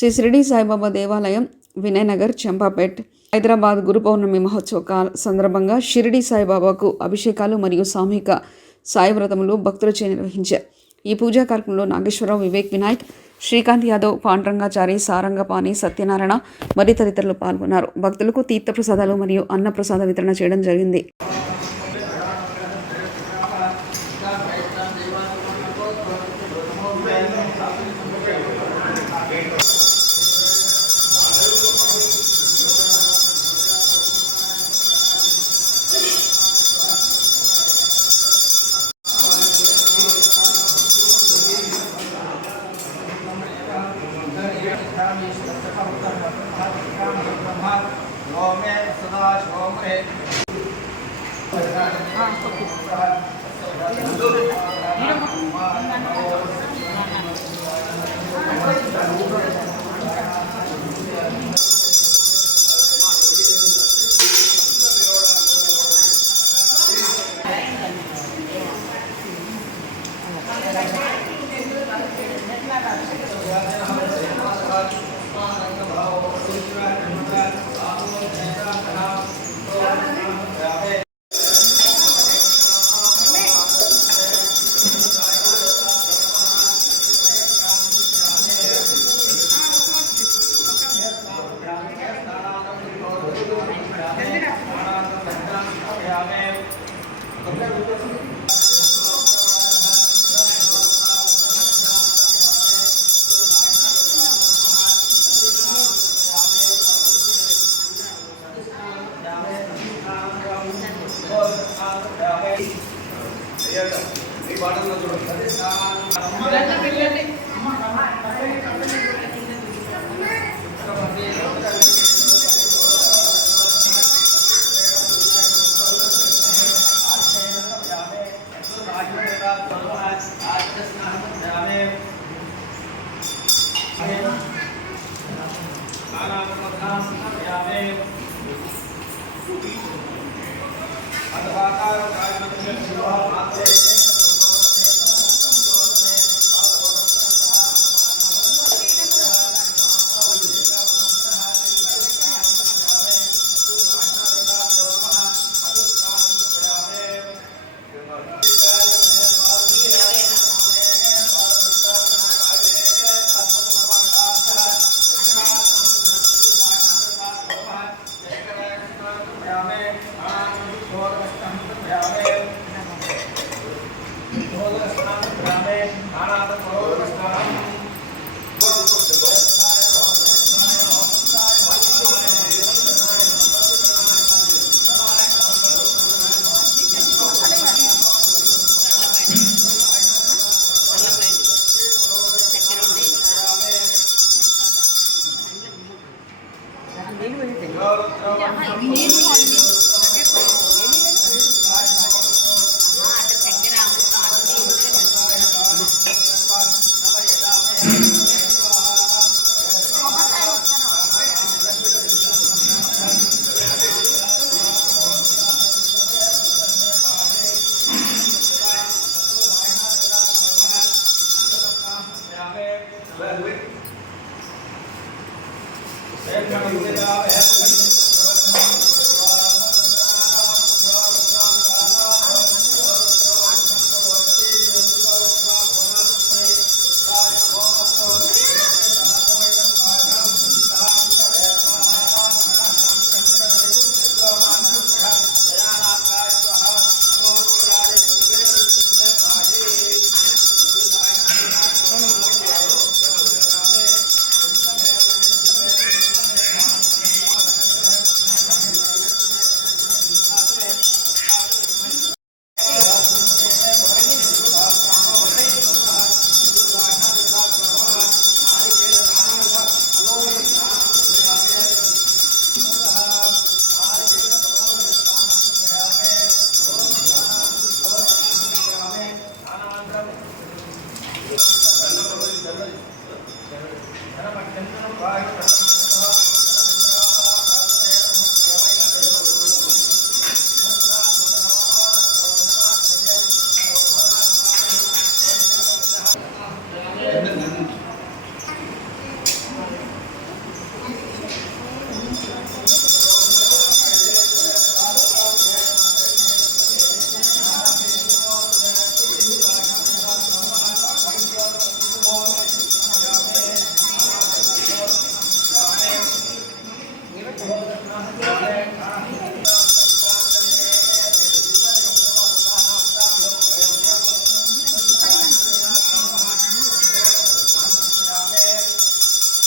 శ్రీ షిరిడి సాయిబాబా దేవాలయం, వినయనగర్, చంపాపేట్, హైదరాబాద్ గురు పౌర్ణమి మహోత్సవ సందర్భంగా షిరిడి సాయిబాబాకు అభిషేకాలు మరియు సామూహిక సాయి వ్రతములు భక్తులచే నిర్వహించారు. ఈ పూజా కార్యక్రమంలో నాగేశ్వరరావు, వివేక్ వినాయక్, శ్రీకాంత్ యాదవ్, పాండ్రంగాచారి, సారంగపాణి, సత్యనారాయణ మరియు తదితరులు పాల్గొన్నారు. భక్తులకు తీర్థప్రసాదాలు మరియు అన్నప్రసాద వితరణ చేయడం జరిగింది.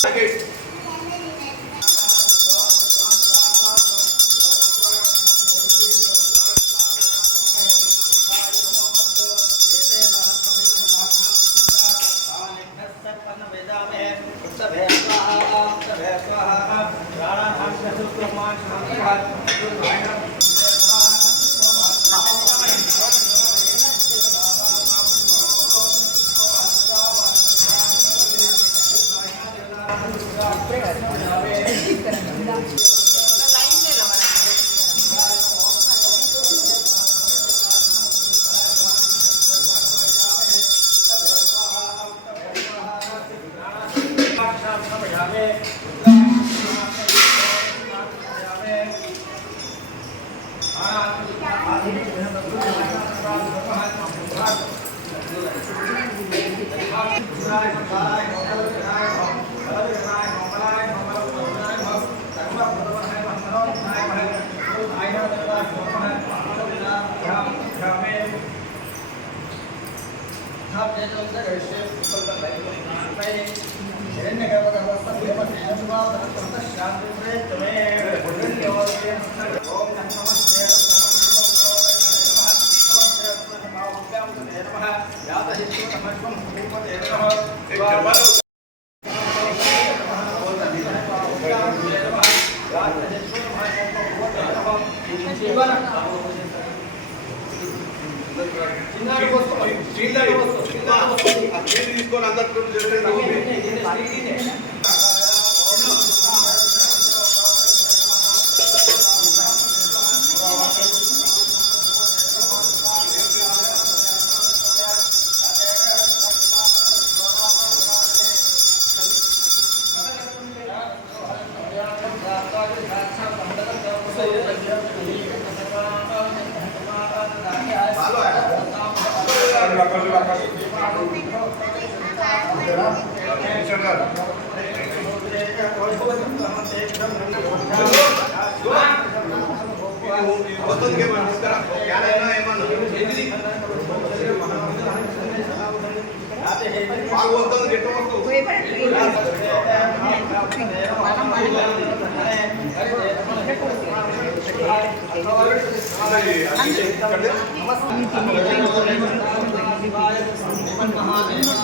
తీసుకొని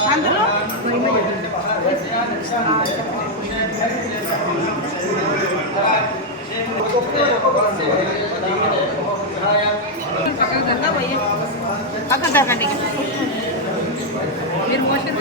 అందరూ అందులో పక్కన జరగండి మీరు మోషన్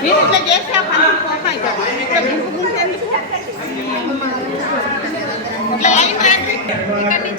మీరు ఇట్లా చేస్తే ఆ పనులు పోతాయి ఇట్లా గుంపుకుంటే ఇట్లా లైన్ రండి ఇక్కడ నుంచి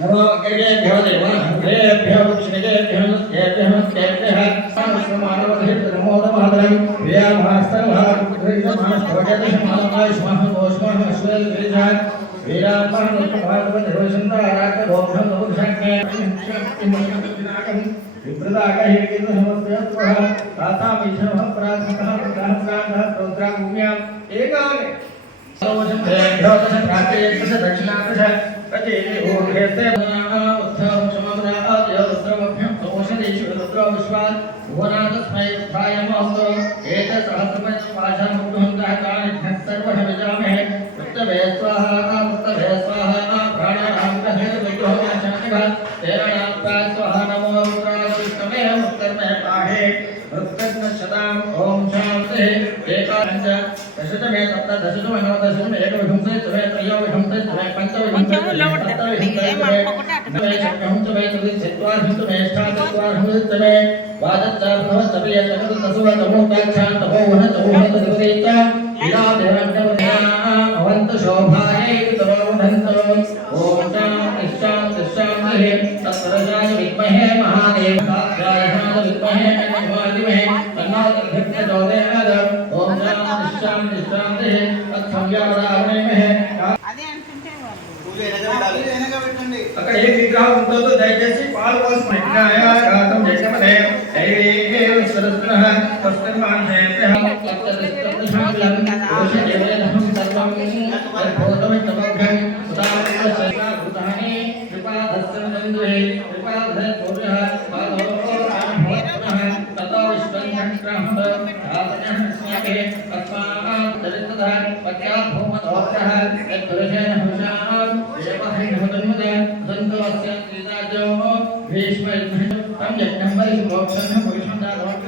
नमो अग्रेभ्यो देवाभ्यो वृक्षिकेभ्यो नमस्तेभ्यो नमस्तेभ्यः नमो नमः ओम शांति एकादश दशमे सप्त दशमे नव दशमे एकविंशे त्वे त्रयोविंशे त्वे पंचविंशे त्वे षट्विंशे त्वे चत्वारिंशे अष्टादशे त्वे द्वादशे सप्तमे तमो तमोकाक्षां तमो वह तमो तदवरेता इला देवंतवना अवंत शोभाये तमोधन्तो ओम शांति शांति तत्सर्वजाय विद्महे महादेवाय विद्महे तन्महे तन्नो प्रचोदयात् ओम शांति शांति तत्संज्ञावरावणे అదే అనుకుంటే వాళ్ళు పూజ వెనక పెట్టండి. అక్కడ ఏ విగ్రహం ఉంటుందో దయచేసి పాలు పోసి యజ్ఞాయాగాతం యజ్ఞమదే దైవీకేవ సరస్వనః తస్మాన్నేభ్యః తత్తరిష్టం దోషదేవేదహం సర్వం భూతమిత్తమగ్రం సుతామస్యభూతాని విపాదస్సందుహే విపాదః పూర్ణః తతో విశ్వం చక్రః ఆతనః స్యాకే తస్మాత్ దరిద్రః పత్యాత్ భూమదోషః యద్దుర్జన హుషాం దేవహైనమదన్మదే సంతోస్య త్రిదాజో భీష్మయజ్ఞ తం యజ్ఞం పరిమోక్షం పురుషం దారోక్ష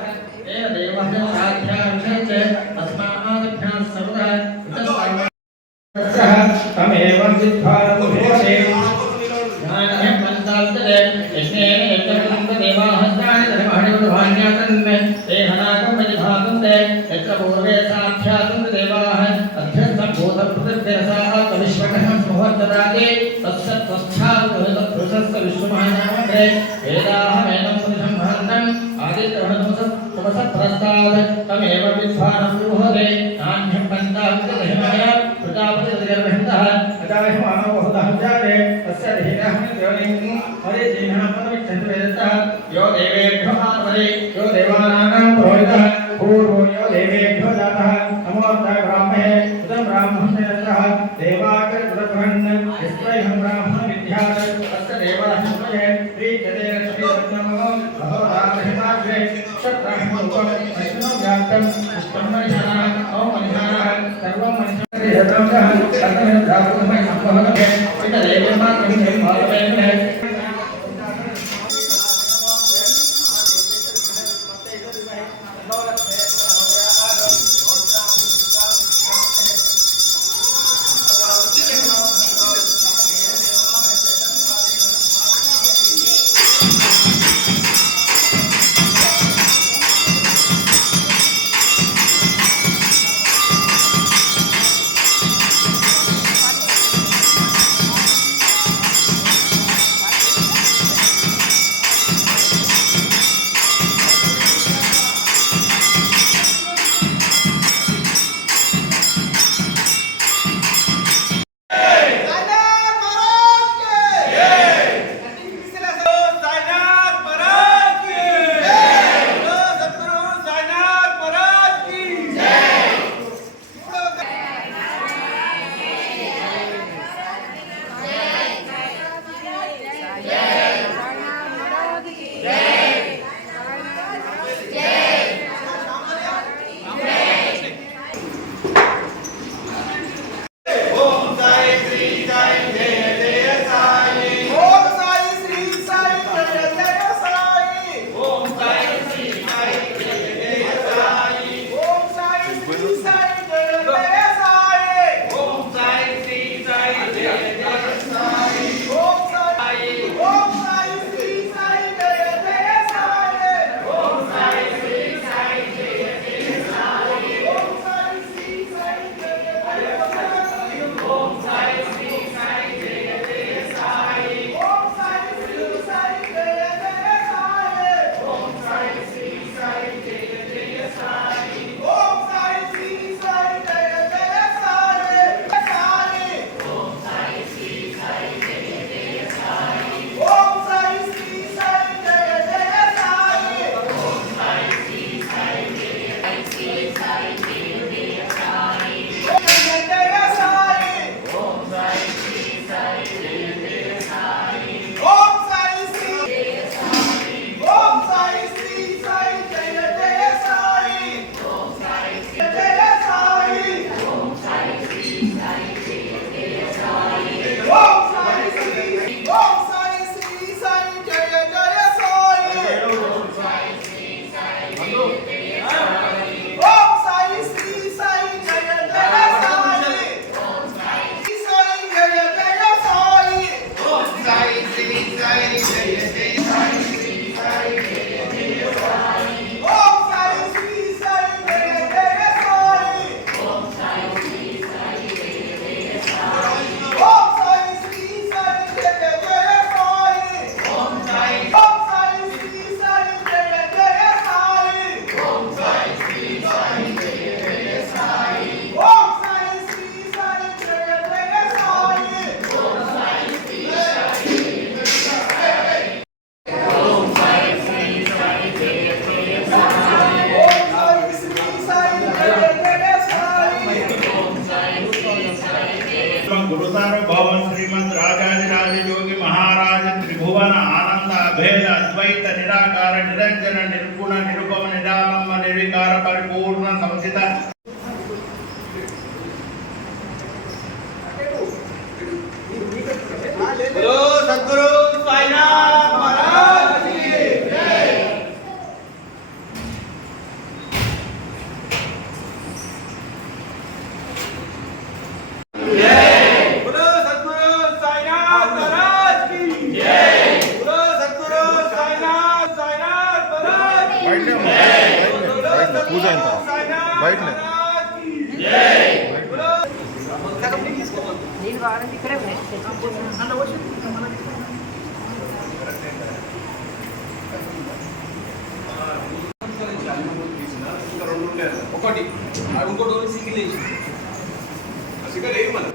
ఏ దేవః సాధ్యాక్షే తస్మాదభ్యాం సర్వదా ఉత్తసర్వ తమేవం సిద్ధారం భూతే జ్ఞానం మంత్రాంతరే యజ్ఞేన యజ్ఞకృత దేవాహస్తాని ధర్మహణిర్వాణ్యాతన్నే దేహనాకం విభాగంతే యత్ర పూర్వే సాధ్యాతం దేవాః అధ్యస్థం భూతపృథివ్యసాః విశ్వకః స్మహోత్తరాదే తత్సత్వస్థావృతస్స విశ్వమానామగ్రే వేదాహమేనం పురుషం భరంతం ఆదిత్యవనమసత్ప్రస్తాద్ తమేవ విద్వానం బ్రూహతే నాన్యం పంచాంగదహిమాయ ప్రజాపతిర్గర్భంతః అదాయ మానవ బహుధంజాతే తస్య దేహః దేవలింగం హరే జీనః పదవిచ్చంత వేదతః యో దేవేభ్యో మానవరే యో దేవానానాం పురోహితః పూర్వో యో దేవేభ్యో జాతః నమోऽस्तु బ్రాహ్మణే ఉదం బ్రాహ్మణేనః దేవాకర బ్రహ్మణ్ ఇస్త్వైహం బ్రాహ్మణ విద్యాత్ తస్య దేవాహస్మయే ప్రీతదే లక్ష్మీరత్నమో అహోరామహిమాగ్రే క్షత్రహ్మోపం విష్ణు వ్యాప్తం విష్ణుమనిషాః ఓం మనిషాః సర్వం మనిషాః తతమే ధాతుమై సంభవతే ఇతదేవమాత్రం భావమే నిరంజన నిర్గుణ నిరుపమ నిరామమ్మ నిర్వికార పరిపూర్ణ సంస్థిత बोलो सद्गुरु साईनाथ महाराज की जय। बोलो सद्गुरु साईनाथ महाराज की जय। बोलो सद्गुरु साईनाथ महाराज की जय। बोलो सद्गुरु साईनाथ महाराज की जय। बोलो నీళ్ళు వాడండి ఇక్కడే ఉన్నాయి ఒకటి ఇంకోటి సింగిల్ వేసి సింగిల్ వేయి మన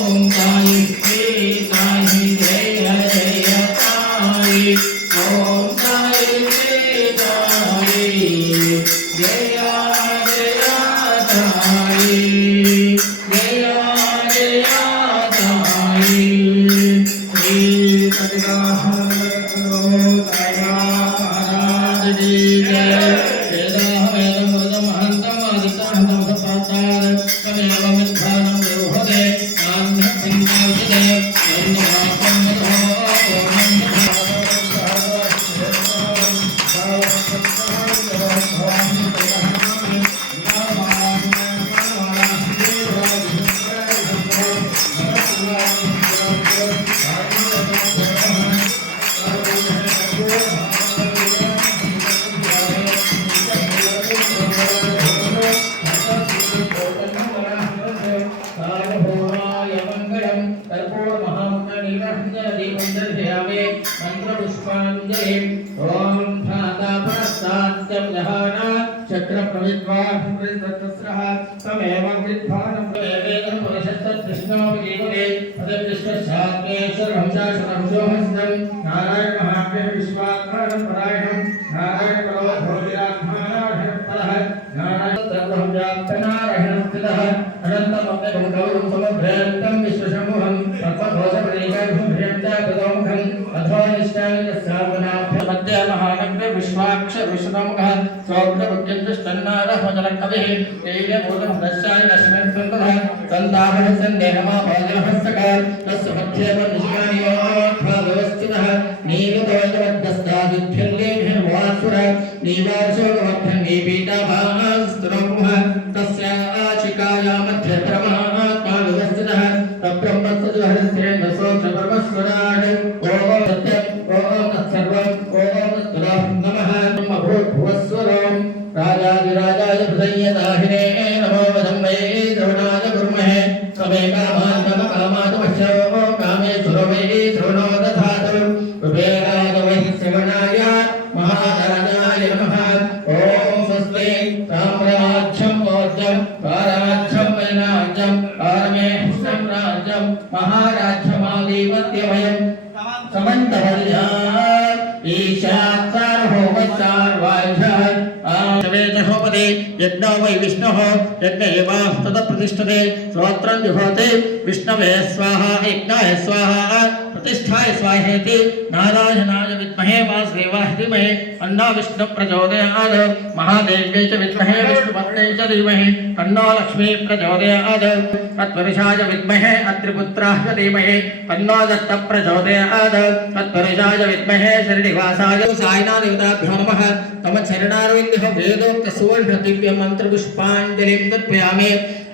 Om भूमाय मंगलम कर्पूर महामंगलीरंजनदीपं दर्शयामि मंत्रपुष्पाञ्जलिं ओम धातापरस्तात्यं जहाना चक्रप्रविद्वाहृतस्रः तमेव विद्वानं वेदं पुरुषस्तत्कृष्णोपजीवने तदविश्वशास्त्रेश्वरं शाश्वतंसोहस्तं नारायण महाभ्यः विश्वात्मानं परायणं नारायण करो भोगिरात्मानाः नारायण सर्वं व्याप्तनारायणं स्थितः अनन्तमव्ययं गौरवं समभ्रान्तं विश्वशम्भुवं तत्त्वबोधप्रतीकं भ्रियञ्चाकृतमुखम् अध्वानिष्ठानिकस्यावनाभ्य मध्ये महानग्रे विश्वाक्षर विश्वतमुखः स्वग्रभुज्यन्तस्तन्नारः तेजभूतं दस्याय अस्मिन् सन्ततः सन्तापः सन्देहमा भाजहस्तका तस्य मध्येव निष्कानियोऽर्थव्यवस्थितः नीलतोयवद्दस्तादिभ्यल्लेभिर्वासुर नीलाशोकमभ्यङ्गीपीठाभास्त्रमुः तस्य आशिकाया मध्ये परमात्मा व्यवस्थितः तब्रह्मस्तुहरिस्त्रेन्द्रसोक्षपरमस्वराट् ॐ सत्यम् ॐ तत्सर्वम् ॐ तत्तुलां नमः ब्रह्मभूर्भुवस्वरम् राजाधिराजाय हृदयदाहिने नमो वदम्बये श्रवणाय कुर्महे समे कामान् मम कामादवश्यो कामेश्वरो वै श्रवणो दधातु कुबेराय वै श्रवणाय महाराजाय नमः ॐ स्वस्ति साम्राज्यं भोज्यं स्वराज्यं वैराज्यं पारमे साम्राज्यं महाराज्यमाधिपत्यमयं समन्तवर्या ईशात् सार्वभौमसार्वाह्यः वेदहोपदे यज्ञो वै विष्णुः यज्ञ एवास्ततः प्रतिष्ठते स्तोत्रं जुहोति विष्णवे स्वाहा यज्ञाय स्वाहा प्रतिष्ठाय स्वाहेति नारायणाय विद्महे वासुदेवाय धीमहि तन्नो विष्णु प्रचोदयात् महादेव्यै च विद्महे विष्णुपत्न्यै च धीमहि तन्नो लक्ष्मी प्रचोदयात् तत्पुरुषाय विद्महे अत्रिपुत्राय धीमहि तन्नो दत्त प्रचोदयात् तत्पुरुषाय विद्महे शिरडिवासाय सायिनाथ देवताभ्यो नमः तम चरणारविन्दः वेदोक्त सुवर्ण दिव्य मंत्र पुष्पाञ्जलिं दत्पयामि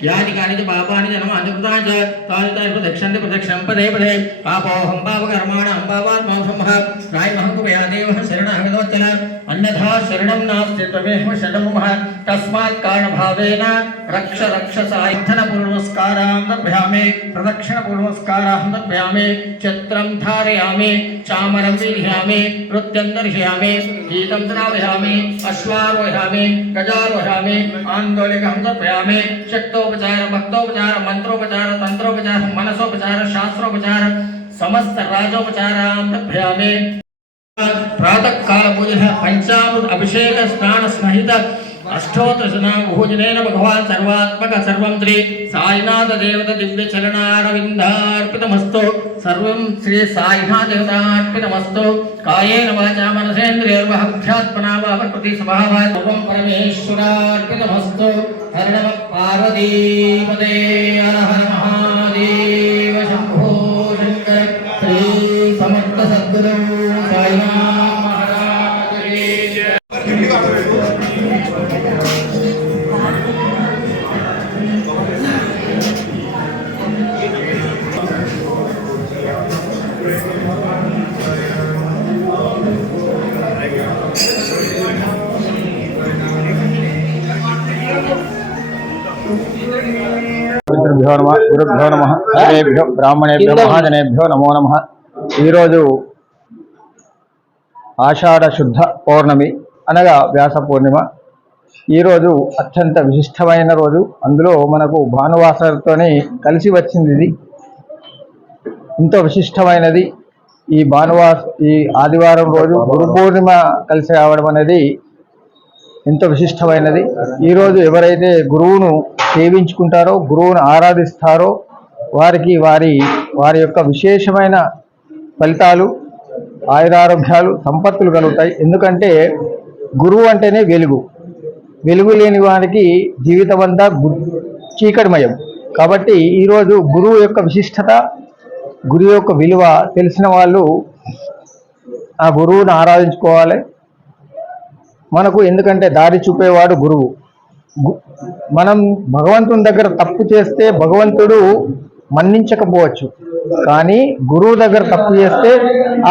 यानि कानि च पापानि च नमानुकृतानि च तानि तानि प्रदक्षन्ते प्रदक्षिणं पदे पदे पापोऽहं पापकर्माणां पापात्मासंहः रायमहं कुपयादेवः शरणमगतवत्सल अन्यथा शरणं नास्ति त्वमेव शरणमः तस्मात् कारणभावेन रक्ष रक्ष सायद्धनपूर्वस्कारां दद्भयामि प्रदक्षिणपूर्वस्कारां दद्भयामि छत्रं धारयामि चामरं वीर्यामि नृत्यं दर्शयामि गीतं श्रावयामि अश्वारोहयामि गजारोहयामि आन्दोलिकं दर्शयामि शक्तोपचार भक्तोपचार मंत्रोपचार तंत्रोपचार मनसोपचार शास्त्रोपचार समस्त राजोपचारां दर्शयामि प्रातः काल पूजन पंचामृत अभिषेक स्नान स्नहित अष्टोत्तरशना भोजनेन भगवान् सर्वात्मक सर्वं श्री साईनाथ देवता दिव्य चरणारविन्दार्पितमस्तु सर्वं श्री साईनाथ देवतार्पितमस्तु कायेन वाचा मनसेन्द्रियैर्वा अध्यात्मना वा प्रकृति स्वभावात् सर्वं परमेश्वरार्पितमस्तु हर नमः पार्वतीपते हर हर महादेव शंभो शंकर श्री समर्थ सद्गुरु साईनाथ महाराज की जय। పితృభ్యో నమః గురుభ్యో నమః సర్వేభ్యో బ్రాహ్మణేభ్యో మహాజనేభ్యో నమో నమః। ఈరోజు ఆషాఢ శుద్ధ పౌర్ణమి అనగా వ్యాస పూర్ణిమ। ఈరోజు అత్యంత విశిష్టమైన రోజు, అందులో మనకు భానువాసరతోని కలిసి వచ్చింది। ఇది ఎంతో విశిష్టమైనది। ఈ ఆదివారం రోజు గురు పూర్ణిమ కలిసి రావడం అనేది ఎంతో విశిష్టమైనది। ఈరోజు ఎవరైతే గురువును సేవించుకుంటారో, గురువును ఆరాధిస్తారో వారికి వారి యొక్క విశేషమైన ఫలితాలు, ఆయురారోగ్యాలు, సంపత్తులు కలుగుతాయి। ఎందుకంటే గురువు అంటేనే వెలుగు లేని వారికి జీవితం అంతా చీకటిమయం। కాబట్టి ఈరోజు గురువు యొక్క విశిష్టత, గురువు యొక్క విలువ తెలిసిన వాళ్ళు ఆ గురువును ఆరాధించుకోవాలి మనకు। ఎందుకంటే దారి చూపేవాడు గురువు। మనం భగవంతుని దగ్గర తప్పు చేస్తే భగవంతుడు మన్నించకపోవచ్చు, కానీ గురువు దగ్గర తప్పు చేస్తే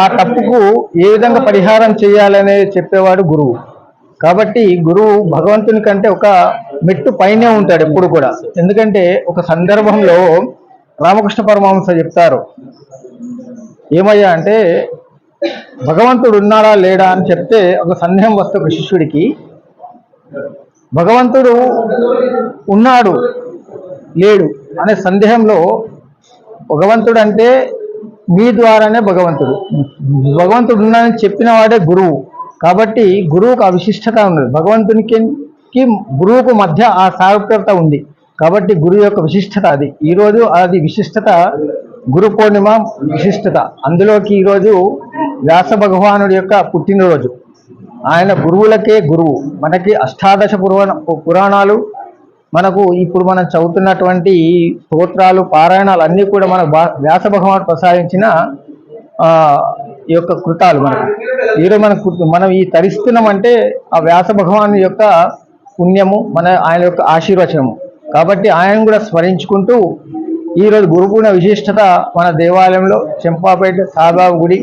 ఆ తప్పుకు ఏ విధంగా పరిహారం చేయాలనేది చెప్పేవాడు గురువు। కాబట్టి గురువు భగవంతుని కంటే ఒక మెట్టు పైనే ఉంటాడు ఎప్పుడు కూడా। ఎందుకంటే ఒక సందర్భంలో రామకృష్ణ పరమహంస చెప్తారు. ఏమయ్యా అంటే భగవంతుడు ఉన్నాడా లేడా అని చెప్తే ఒక సందేహం వస్తే ఒక శిష్యుడికి, భగవంతుడు ఉన్నాడు లేడు అనే సందేహంలో, భగవంతుడు అంటే మీ ద్వారానే భగవంతుడు, భగవంతుడు ఉన్నాడని చెప్పిన వాడే గురువు. కాబట్టి గురువుకు ఆ విశిష్టత ఉన్నది, భగవంతునికి గురువుకు మధ్య ఆ సారూప్యత ఉంది. కాబట్టి గురువు యొక్క విశిష్టత అది. ఈరోజు అది విశిష్టత గురు పౌర్ణిమ విశిష్టత. అందులోకి ఈరోజు వ్యాస భగవానుడి యొక్క పుట్టినరోజు. ఆయన గురువులకే గురువు. మనకి అష్టాదశ పురాణాలు, మనకు ఇప్పుడు మనం చదువుతున్నటువంటి స్తోత్రాలు, పారాయణాలు అన్నీ కూడా మన వ్యాస భగవానుడు ప్రసాదించిన ఈ యొక్క కృతాలు. మనకు ఈరోజు మనం ఈ తరిస్తున్నామంటే ఆ వ్యాస భగవాను యొక్క పుణ్యము, ఆయన యొక్క ఆశీర్వచనము. కాబట్టి ఆయన కూడా స్మరించుకుంటూ ఈరోజు గురుపూర్ణ విశిష్టత మన దేవాలయంలో, చెంపాపేట సాయిబాబా గుడి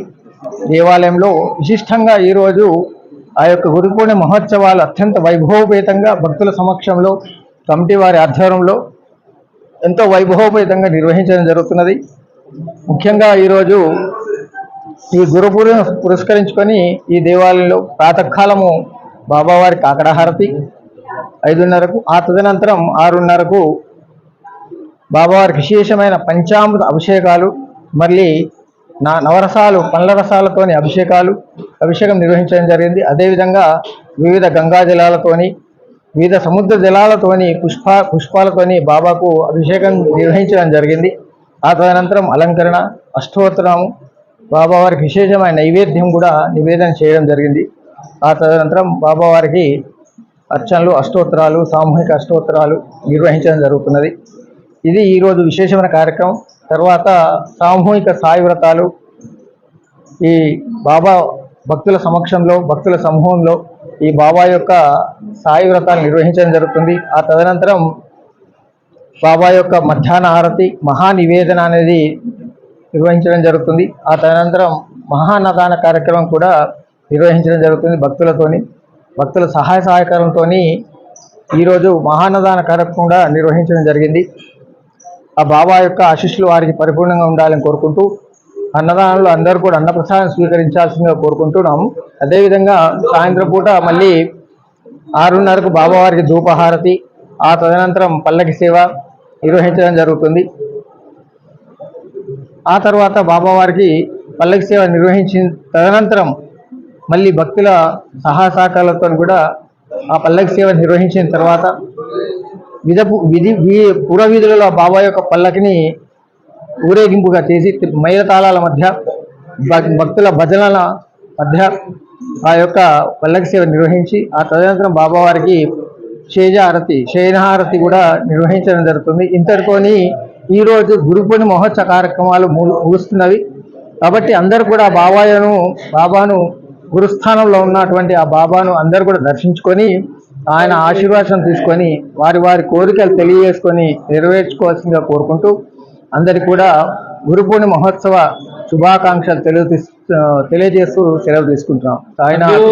దేవాలయంలో విశిష్టంగా ఈరోజు ఆ యొక్క గురుపూర్ణ మహోత్సవాలు అత్యంత వైభవోపేతంగా భక్తుల సమక్షంలో కమిటీ వారి ఆధ్వర్యంలో ఎంతో వైభవోపేతంగా నిర్వహించడం జరుగుతున్నది. ముఖ్యంగా ఈరోజు ఈ గురుపూర్ణ పురస్కరించుకొని ఈ దేవాలయంలో ప్రాతకాలము బాబావారి కాకడహారతి 5:30కు, ఆ తదనంతరం 6:30కు బాబావారికి విశేషమైన పంచామృత అభిషేకాలు, మళ్ళీ నవరసాలు, పండ్ల రసాలతోని అభిషేకం నిర్వహించడం జరిగింది. అదేవిధంగా వివిధ గంగా జలాలతోని, వివిధ సముద్ర జలాలతోని, పుష్పాలతోని బాబాకు అభిషేకం నిర్వహించడం జరిగింది. ఆ తదనంతరం అలంకరణ, అష్టోత్తరము, బాబావారికి విశేషమైన నైవేద్యం కూడా నివేదన చేయడం జరిగింది. ఆ తదనంతరం బాబావారికి అర్చనలు, అష్టోత్తరాలు, సామూహిక అష్టోత్తరాలు నిర్వహించడం జరుగుతున్నది. ఇది ఈరోజు విశేషమైన కార్యక్రమం. తర్వాత సామూహిక సాయి వ్రతాలు ఈ బాబా భక్తుల సమక్షంలో, భక్తుల సమూహంలో ఈ బాబా యొక్క సాయి వ్రతాలు నిర్వహించడం జరుగుతుంది. ఆ తదనంతరం బాబా యొక్క మధ్యాహ్న హారతి, మహానివేదన అనేది నిర్వహించడం జరుగుతుంది. ఆ తదనంతరం మహాన్నదాన కార్యక్రమం కూడా నిర్వహించడం జరుగుతుంది. భక్తుల సహాయ సహకారంతో ఈరోజు మహాన్నదాన కార్యక్రమం కూడా నిర్వహించడం జరిగింది. ఆ బాబా యొక్క ఆశీస్సులు వారికి పరిపూర్ణంగా ఉండాలని కోరుకుంటూ అన్నదానంలో అందరూ కూడా అన్నప్రసాదం స్వీకరించాల్సిందిగా కోరుకుంటున్నాము. అదేవిధంగా సాయంత్రం పూట మళ్ళీ 6:30కు బాబావారికి ధూపహారతి, ఆ తదనంతరం పల్లకి సేవ నిర్వహించడం జరుగుతుంది. ఆ తర్వాత బాబావారికి పల్లకి సేవ నిర్వహించిన తదనంతరం మళ్ళీ భక్తుల సహాయ సహకారాలతో కూడా ఆ పల్లకి సేవ నిర్వహించిన తర్వాత పూర్వ వీధులలో బాబా యొక్క పల్లకిని ఊరేగింపుగా చేసి మేళతాళాల మధ్య, భక్తుల భజనల మధ్య ఆ యొక్క పల్లకి సేవ నిర్వహించి ఆ తదనంతరం బాబావారికి శయనహారతి కూడా నిర్వహించడం జరుగుతుంది. ఇంతటితోని ఈరోజు గురుపూర్ణిమ మహోత్సవ కార్యక్రమాలు ముగుస్తున్నవి. కాబట్టి అందరూ కూడా బాబాను గురుస్థానంలో ఉన్నటువంటి ఆ బాబాను అందరూ కూడా దర్శించుకొని ఆయన ఆశీర్వాదం తీసుకొని వారి కోరికలు తెలియజేసుకొని నెరవేర్చుకోవాల్సిందిగా కోరుకుంటూ అందరికీ కూడా గురుపూర్ణిమ మహోత్సవ శుభాకాంక్షలు తెలియజేస్తూ సెలవు తీసుకుంటున్నాం. సాయినాథ్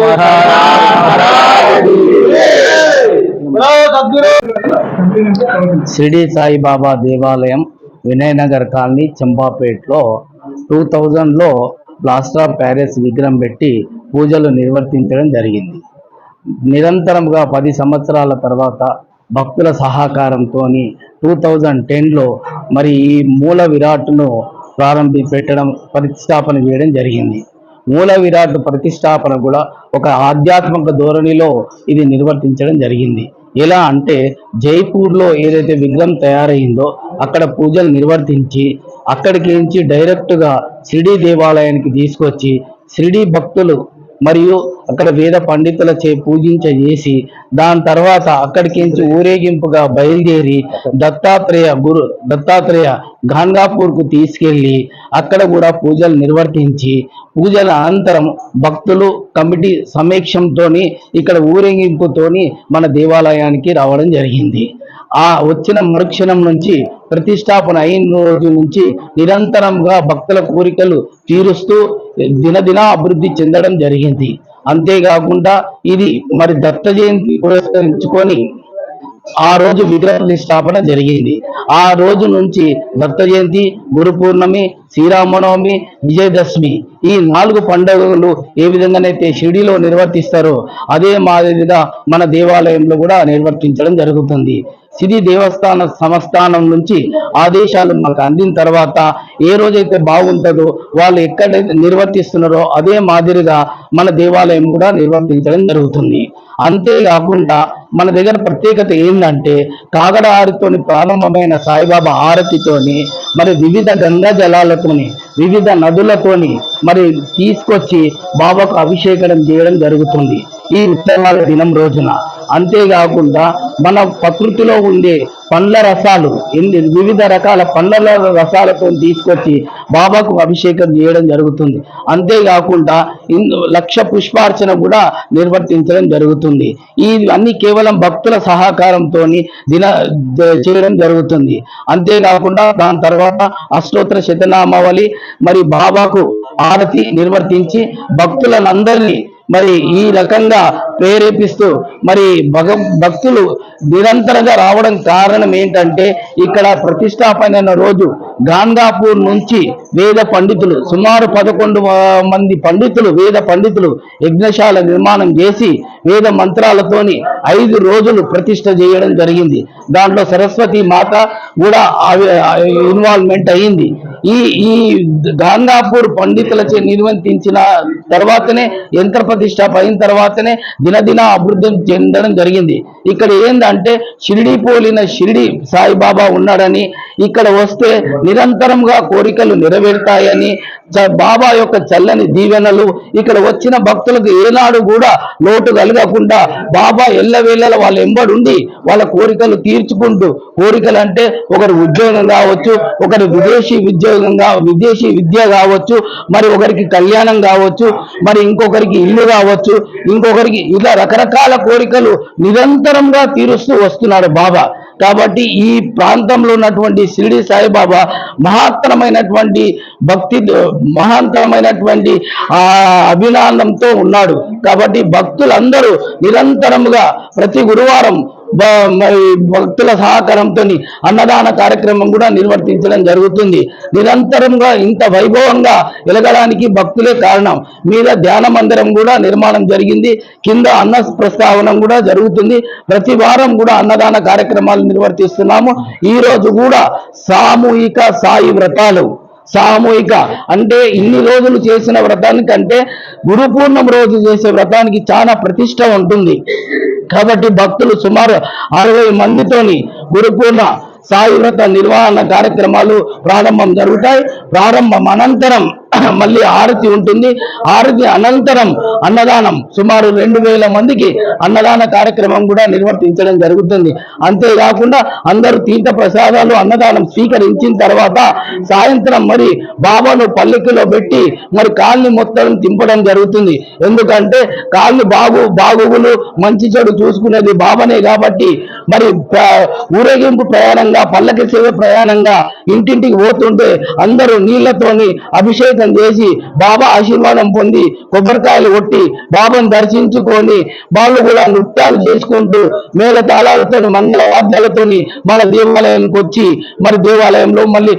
షిరిడి సాయిబాబా దేవాలయం, Vinayanagar colony, చంపాపేటలో 2000లో plaster of Paris విగ్రహం పెట్టి పూజలు నిర్వర్తించడం జరిగింది. నిరంతరంగా 10 సంవత్సరాల తర్వాత భక్తుల సహకారంతో 2010లో మరి ఈ మూల విరాట్ను ప్రతిష్టాపన చేయడం జరిగింది. మూల విరాట్ ప్రతిష్టాపన కూడా ఒక ఆధ్యాత్మిక ధోరణిలో ఇది నిర్వర్తించడం జరిగింది. ఎలా అంటే జైపూర్లో ఏదైతే విగ్రహం తయారైందో అక్కడ పూజలు నిర్వర్తించి అక్కడికి నుంచి డైరెక్ట్గా షిరిడి దేవాలయానికి తీసుకొచ్చి షిరిడి భక్తులు మరియు అక్కడ వేద పండితులచే పూజించేసి దాని తర్వాత అక్కడికి నుంచి ఊరేగింపుగా బయలుదేరి దత్తాత్రేయ గాన్గాపూర్కు తీసుకెళ్లి అక్కడ కూడా పూజలు నిర్వర్తించి పూజల అనంతరం భక్తులు కమిటీ సమీక్షంతో ఇక్కడ ఊరేగింపుతోని మన దేవాలయానికి రావడం జరిగింది. ఆ వచ్చిన మరుక్షణం నుంచి ప్రతిష్టాపన అయిన రోజు నుంచి నిరంతరంగా భక్తుల కోరికలు తీరుస్తూ దినదిన అభివృద్ధి చెందడం జరిగింది. అంతేకాకుండా ఇది మరి దత్త జయంతి పురస్కరించుకొని ఆ రోజు విగ్రహ ప్రతిష్టాపన జరిగింది. ఆ రోజు నుంచి దత్త జయంతి, గురు పూర్ణమి, శ్రీరామనవమి, విజయదశమి ఈ 4 పండుగలు ఏ విధంగానైతే షిరిడీలో నిర్వర్తిస్తారో అదే మాదిరిగా మన దేవాలయంలో కూడా నిర్వర్తించడం జరుగుతుంది. సిరి దేవస్థాన సంస్థానం నుంచి ఆదేశాలు మనకు అందిన తర్వాత ఏ రోజైతే బాగుంటుందో వాళ్ళు ఎక్కడైతే నిర్వర్తిస్తున్నారో అదే మాదిరిగా మన దేవాలయం కూడా నిర్వర్తించడం జరుగుతుంది. అంతేకాకుండా మన దగ్గర ప్రత్యేకత ఏంటంటే కాగడ ఆరతితోని ప్రారంభమైన సాయిబాబా ఆరతితోని మరి వివిధ గంగా జలాలతోని వివిధ నదులతోని మరి తీసుకొచ్చి బాబాకు అభిషేకం చేయడం జరుగుతుంది ఈ ఉత్సవాల దినం రోజున. అంతేకాకుండా మన ప్రకృతిలో ఉండే పండ్ల రసాలు వివిధ రకాల పండ్ల రసాలతో తీసుకొచ్చి బాబాకు అభిషేకం చేయడం జరుగుతుంది. అంతేకాకుండా లక్ష పుష్పార్చన కూడా నిర్వర్తించడం జరుగుతుంది. ఇవన్నీ కేవలం భక్తుల సహకారంతో చేయడం జరుగుతుంది. అంతేకాకుండా దాని తర్వాత అష్టోత్తర శతనామావళి మరి బాబాకు ఆరతి నిర్వర్తించి భక్తులందరినీ మరి ఈ రకంగా ప్రేరేపిస్తూ మరి భక్తులు నిరంతరంగా రావడం కారణం ఏంటంటే ఇక్కడ ప్రతిష్టాపన రోజు గాంధాపూర్ నుంచి వేద పండితులు సుమారు 11 మంది పండితులు వేద పండితులు యజ్ఞశాల నిర్మాణం చేసి వేద మంత్రాలతోని 5 రోజులు ప్రతిష్ట చేయడం జరిగింది. దాంట్లో సరస్వతి మాత కూడా ఇన్వాల్వ్మెంట్ అయ్యింది. ఈ గాంధాపూర్ పండితులచే నిర్వర్తించిన తర్వాతనే యంత్ర ప్రతిష్టాప అయిన తర్వాతనే దినదిన అభివృద్ధి చెందడం జరిగింది. ఇక్కడ ఏందంటే షిరిడి పోలిన షిరిడి సాయిబాబా ఉన్నాడని ఇక్కడ వస్తే నిరంతరంగా కోరికలు నెరవేరుతాయని బాబా యొక్క చల్లని దీవెనలు ఇక్కడ వచ్చిన భక్తులకు ఏనాడు కూడా లోటు కలగకుండా బాబా ఎల్లవేళల వాళ్ళ ఎంబడుండి వాళ్ళ కోరికలు తీర్చుకుంటూ కోరికలు అంటే ఒకరు ఉద్యోగం కావచ్చు, ఒకరి విదేశీ విద్య కావచ్చు, మరి ఒకరికి కళ్యాణం కావచ్చు, మరి ఇంకొకరికి ఇల్లు కావచ్చు, ఇంకొకరికి ఇలా రకరకాల కోరికలు నిరంతరంగా తీరుస్తూ వస్తున్నాడు బాబా. కాబట్టి ఈ ప్రాంతంలో ఉన్నటువంటి షిరిడి సాయిబాబా మహత్తరమైనటువంటి భక్తి మహత్తరమైనటువంటి అభినందంతో ఉన్నాడు. కాబట్టి భక్తులందరూ నిరంతరముగా ప్రతి గురువారం మరి భక్తుల సహకారంతో అన్నదాన కార్యక్రమం కూడా నిర్వర్తించడం జరుగుతుంది. నిరంతరంగా ఇంత వైభవంగా వెలగడానికి భక్తులే కారణం. మీద ధ్యాన మందిరం కూడా నిర్మాణం జరిగింది. కింద అన్న ప్రస్తావన కూడా జరుగుతుంది. ప్రతి వారం కూడా అన్నదాన కార్యక్రమాలు నిర్వర్తిస్తున్నాము. ఈ రోజు కూడా సామూహిక సాయి వ్రతాలు సామూహిక అంటే ఇన్ని రోజులు చేసిన వ్రతానికంటే గురు పూర్ణం రోజు చేసే వ్రతానికి చాలా ప్రతిష్ట ఉంటుంది. కాబట్టి భక్తులు సుమారు 60 మందితోని గురు పూర్ణ సాయి వ్రత నిర్వహణ కార్యక్రమాలు ప్రారంభం జరుగుతాయి. ప్రారంభం అనంతరం మళ్ళీ ఆరతి ఉంటుంది. ఆరతి అనంతరం అన్నదానం సుమారు 2000 మందికి అన్నదాన కార్యక్రమం కూడా నిర్వర్తించడం జరుగుతుంది. అంతేకాకుండా అందరూ తీర్థ ప్రసాదాలు అన్నదానం స్వీకరించిన తర్వాత సాయంత్రం మరి బాబాను పల్లకిలో పెట్టి మరి కాళ్ళని మొత్తం తింపడం జరుగుతుంది. ఎందుకంటే కాళ్ళు బాగుగులు మంచి చెడు చూసుకునేది బాబానే కాబట్టి మరి ఊరేగింపు ప్రయాణంగా పల్లకి సేవ ప్రయాణంగా ఇంటింటికి పోతుంటే అందరూ నీళ్లతోని అభిషేకం చేసి బాబా ఆశీర్వాదం పొంది కొబ్బరికాయలు కొట్టి బాబాను దర్శించుకొని వాళ్ళు కూడా నృత్యాలు చేసుకుంటూ మేళతాళాలతో మంగళ వాద్యాలతో మన దేవాలయానికి వచ్చి మరి దేవాలయంలో మళ్ళీ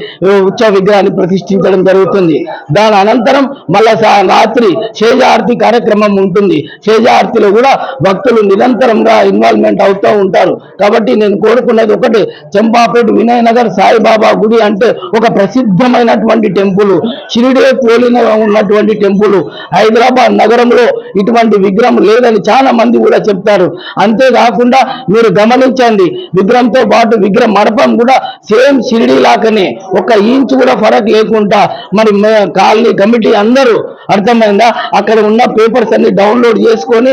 ఉత్సవ విగ్రహాన్ని ప్రతిష్ఠించడం జరుగుతుంది. దాని అనంతరం మళ్ళా రాత్రి శేజారతి కార్యక్రమం ఉంటుంది. శేజారతిలో కూడా భక్తులు నిరంతరంగా ఇన్వాల్వ్మెంట్ అవుతూ ఉంటారు. కాబట్టి నేను కోరుకున్నది ఒకటి, చంపాపేట వినయనగర్ సాయిబాబా గుడి అంటే ఒక ప్రసిద్ధమైనటువంటి టెంపుల్, షిరిడి పోలిన ఉన్నటువంటి టెంపుల్. హైదరాబాద్ నగరంలో ఇటువంటి విగ్రహం లేదని చాలా మంది కూడా చెప్తారు. అంతేకాకుండా మీరు గమనించండి, విగ్రహంతో పాటు విగ్రహ మండపం కూడా సేమ్ షిరిడి లాగానే, ఒక ఇంచు కూడా ఫరక్ లేకుండా మరి కాలనీ కమిటీ అందరూ అర్థమైందా అక్కడ ఉన్న పేపర్స్ అన్ని డౌన్లోడ్ చేసుకొని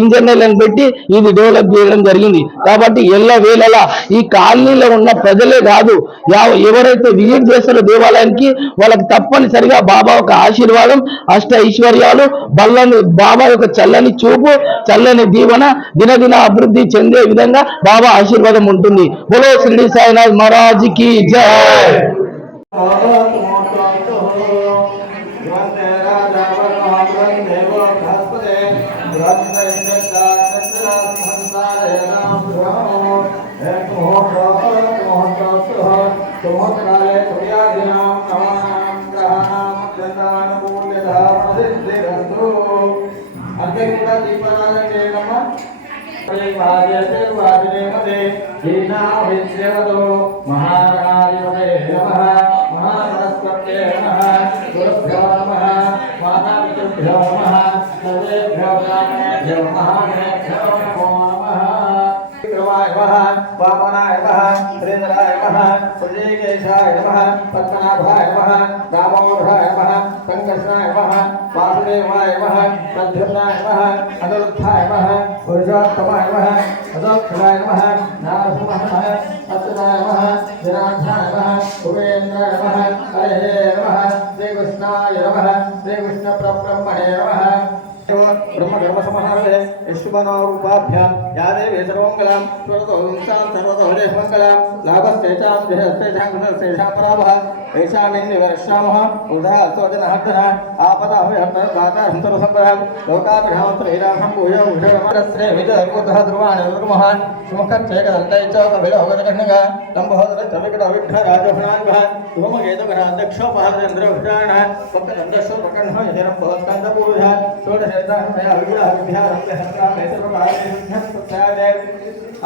ఇంజనీర్లను పెట్టి ఇది డెవలప్ చేయడం జరిగింది. కాబట్టి ఎల్లవేళలా ఈ కాలనీలో ఉన్న ప్రజలే కాదు ఎవరైతే విజిట్ చేస్తారో దేవాలయానికి వాళ్ళకి తప్పనిసరిగా బాబా యొక్క ఆశీర్వాదం అష్ట ఐశ్వర్యాలు బాబా యొక్క చల్లని చూపు చల్లని దీవెన దినదిన అభివృద్ధి చెందే విధంగా బాబా ఆశీర్వాదం ఉంటుంది. బోలో షిరిడి సాయినాథ్ మహారాజ్ కి జై. Brahma सुमुहूर्तकाले सूर्यादीनां नवानां ग्रहाणां चन्द्रानुकूल्यधामसिद्धिरस्तु अग्निकुलदीपनागते नमः परिवार्यते वादिनेमते दीनाभिद्यवतो महागणाधिपते नमः महासरस्वत्यै नमः गुरुभ्यो नमः मातापितृभ्यो नमः सर्वेभ्यो ब्राह्मणेभ्यो महागणेभ्यो नमो नमः विक्रमाय नमः वामनाय नमः श्रीधराय नमः सुजयकेशाय नमः पद्मनाभाय नमः दामोदराय नमः संकर्षणाय नमः वासुदेवाय नमः प्रद्युम्नाय नमः अनिरुद्धाय नमः पुरुषोत्तमाय नमः अदोक्षराय नमः नारसिंहाय नमः अच्युताय नमः जनार्दनाय नमः उपेन्द्राय नमः हरे नमः श्रीकृष्णाय नमः श्रीकृष्णपरब्रह्मणे नमः ब्रह्मकर्मसमाहारे यशुभनारूपाभ्यां या देवी सर्वमङ्गलां स्वरतोंसां सर्वतो हरेमङ्गलां लाभस्तेषां देहस्तेषां गुणस्तेषां पराभः एषामिन्निवर्षामः उदः स्वजनहर्तनः आपदाभिहर्तनदाताहन्तरसम्पदां लोकाभिरामत्रैराहं भूयो भूषणमरस्रे विदर्भुतः ध्रुवाणि दुर्मः सुमुखच्छेकदन्तै च कपिलहोगदकर्णः लम्बहोदरचविकटविठ्ठराजभणाङ्गः धूमकेतुगणाध्यक्षोपहरचन्द्रभुषाणः वक्रदन्तशोपकर्णः यजनं भवस्कन्दपूरुषः षोडशेताहमया विग्रहविद्यारम्भ्यहस्रामेतरकाले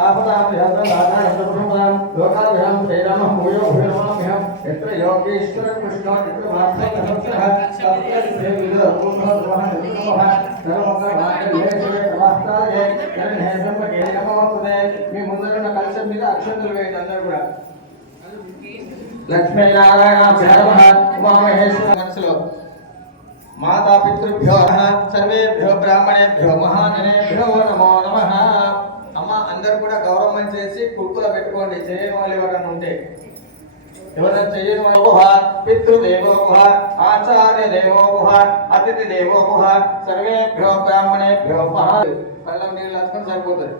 आपदाभिहर्तनदाताहन्तरसम्पदां लोकाभिरामं श्रीरामं भूयो भूषणमाम्यहं यत्र योगीश्वर कृष्ण यत्र वासुदेवः माता पितृभ्यो सर्वेभ्यो ब्राह्मणेभ्यो महाजनेभ्यो नमो नमः अम्म अंदर गौरవం చేసి కుక్కుల పెట్టుకోండి చేయని వాళ్ళు ఎవరైనా ఉంటే ఎవరైనా చేయని వాళ్ళు పితృదేవో భవ ఆచార్య దేవో భవ అతిథి దేవో భవ సర్వేభ్యో బ్రాహ్మణేభ్యో కళ్ళం నీళ్ళు అట్టుకొని సరిపోతుంది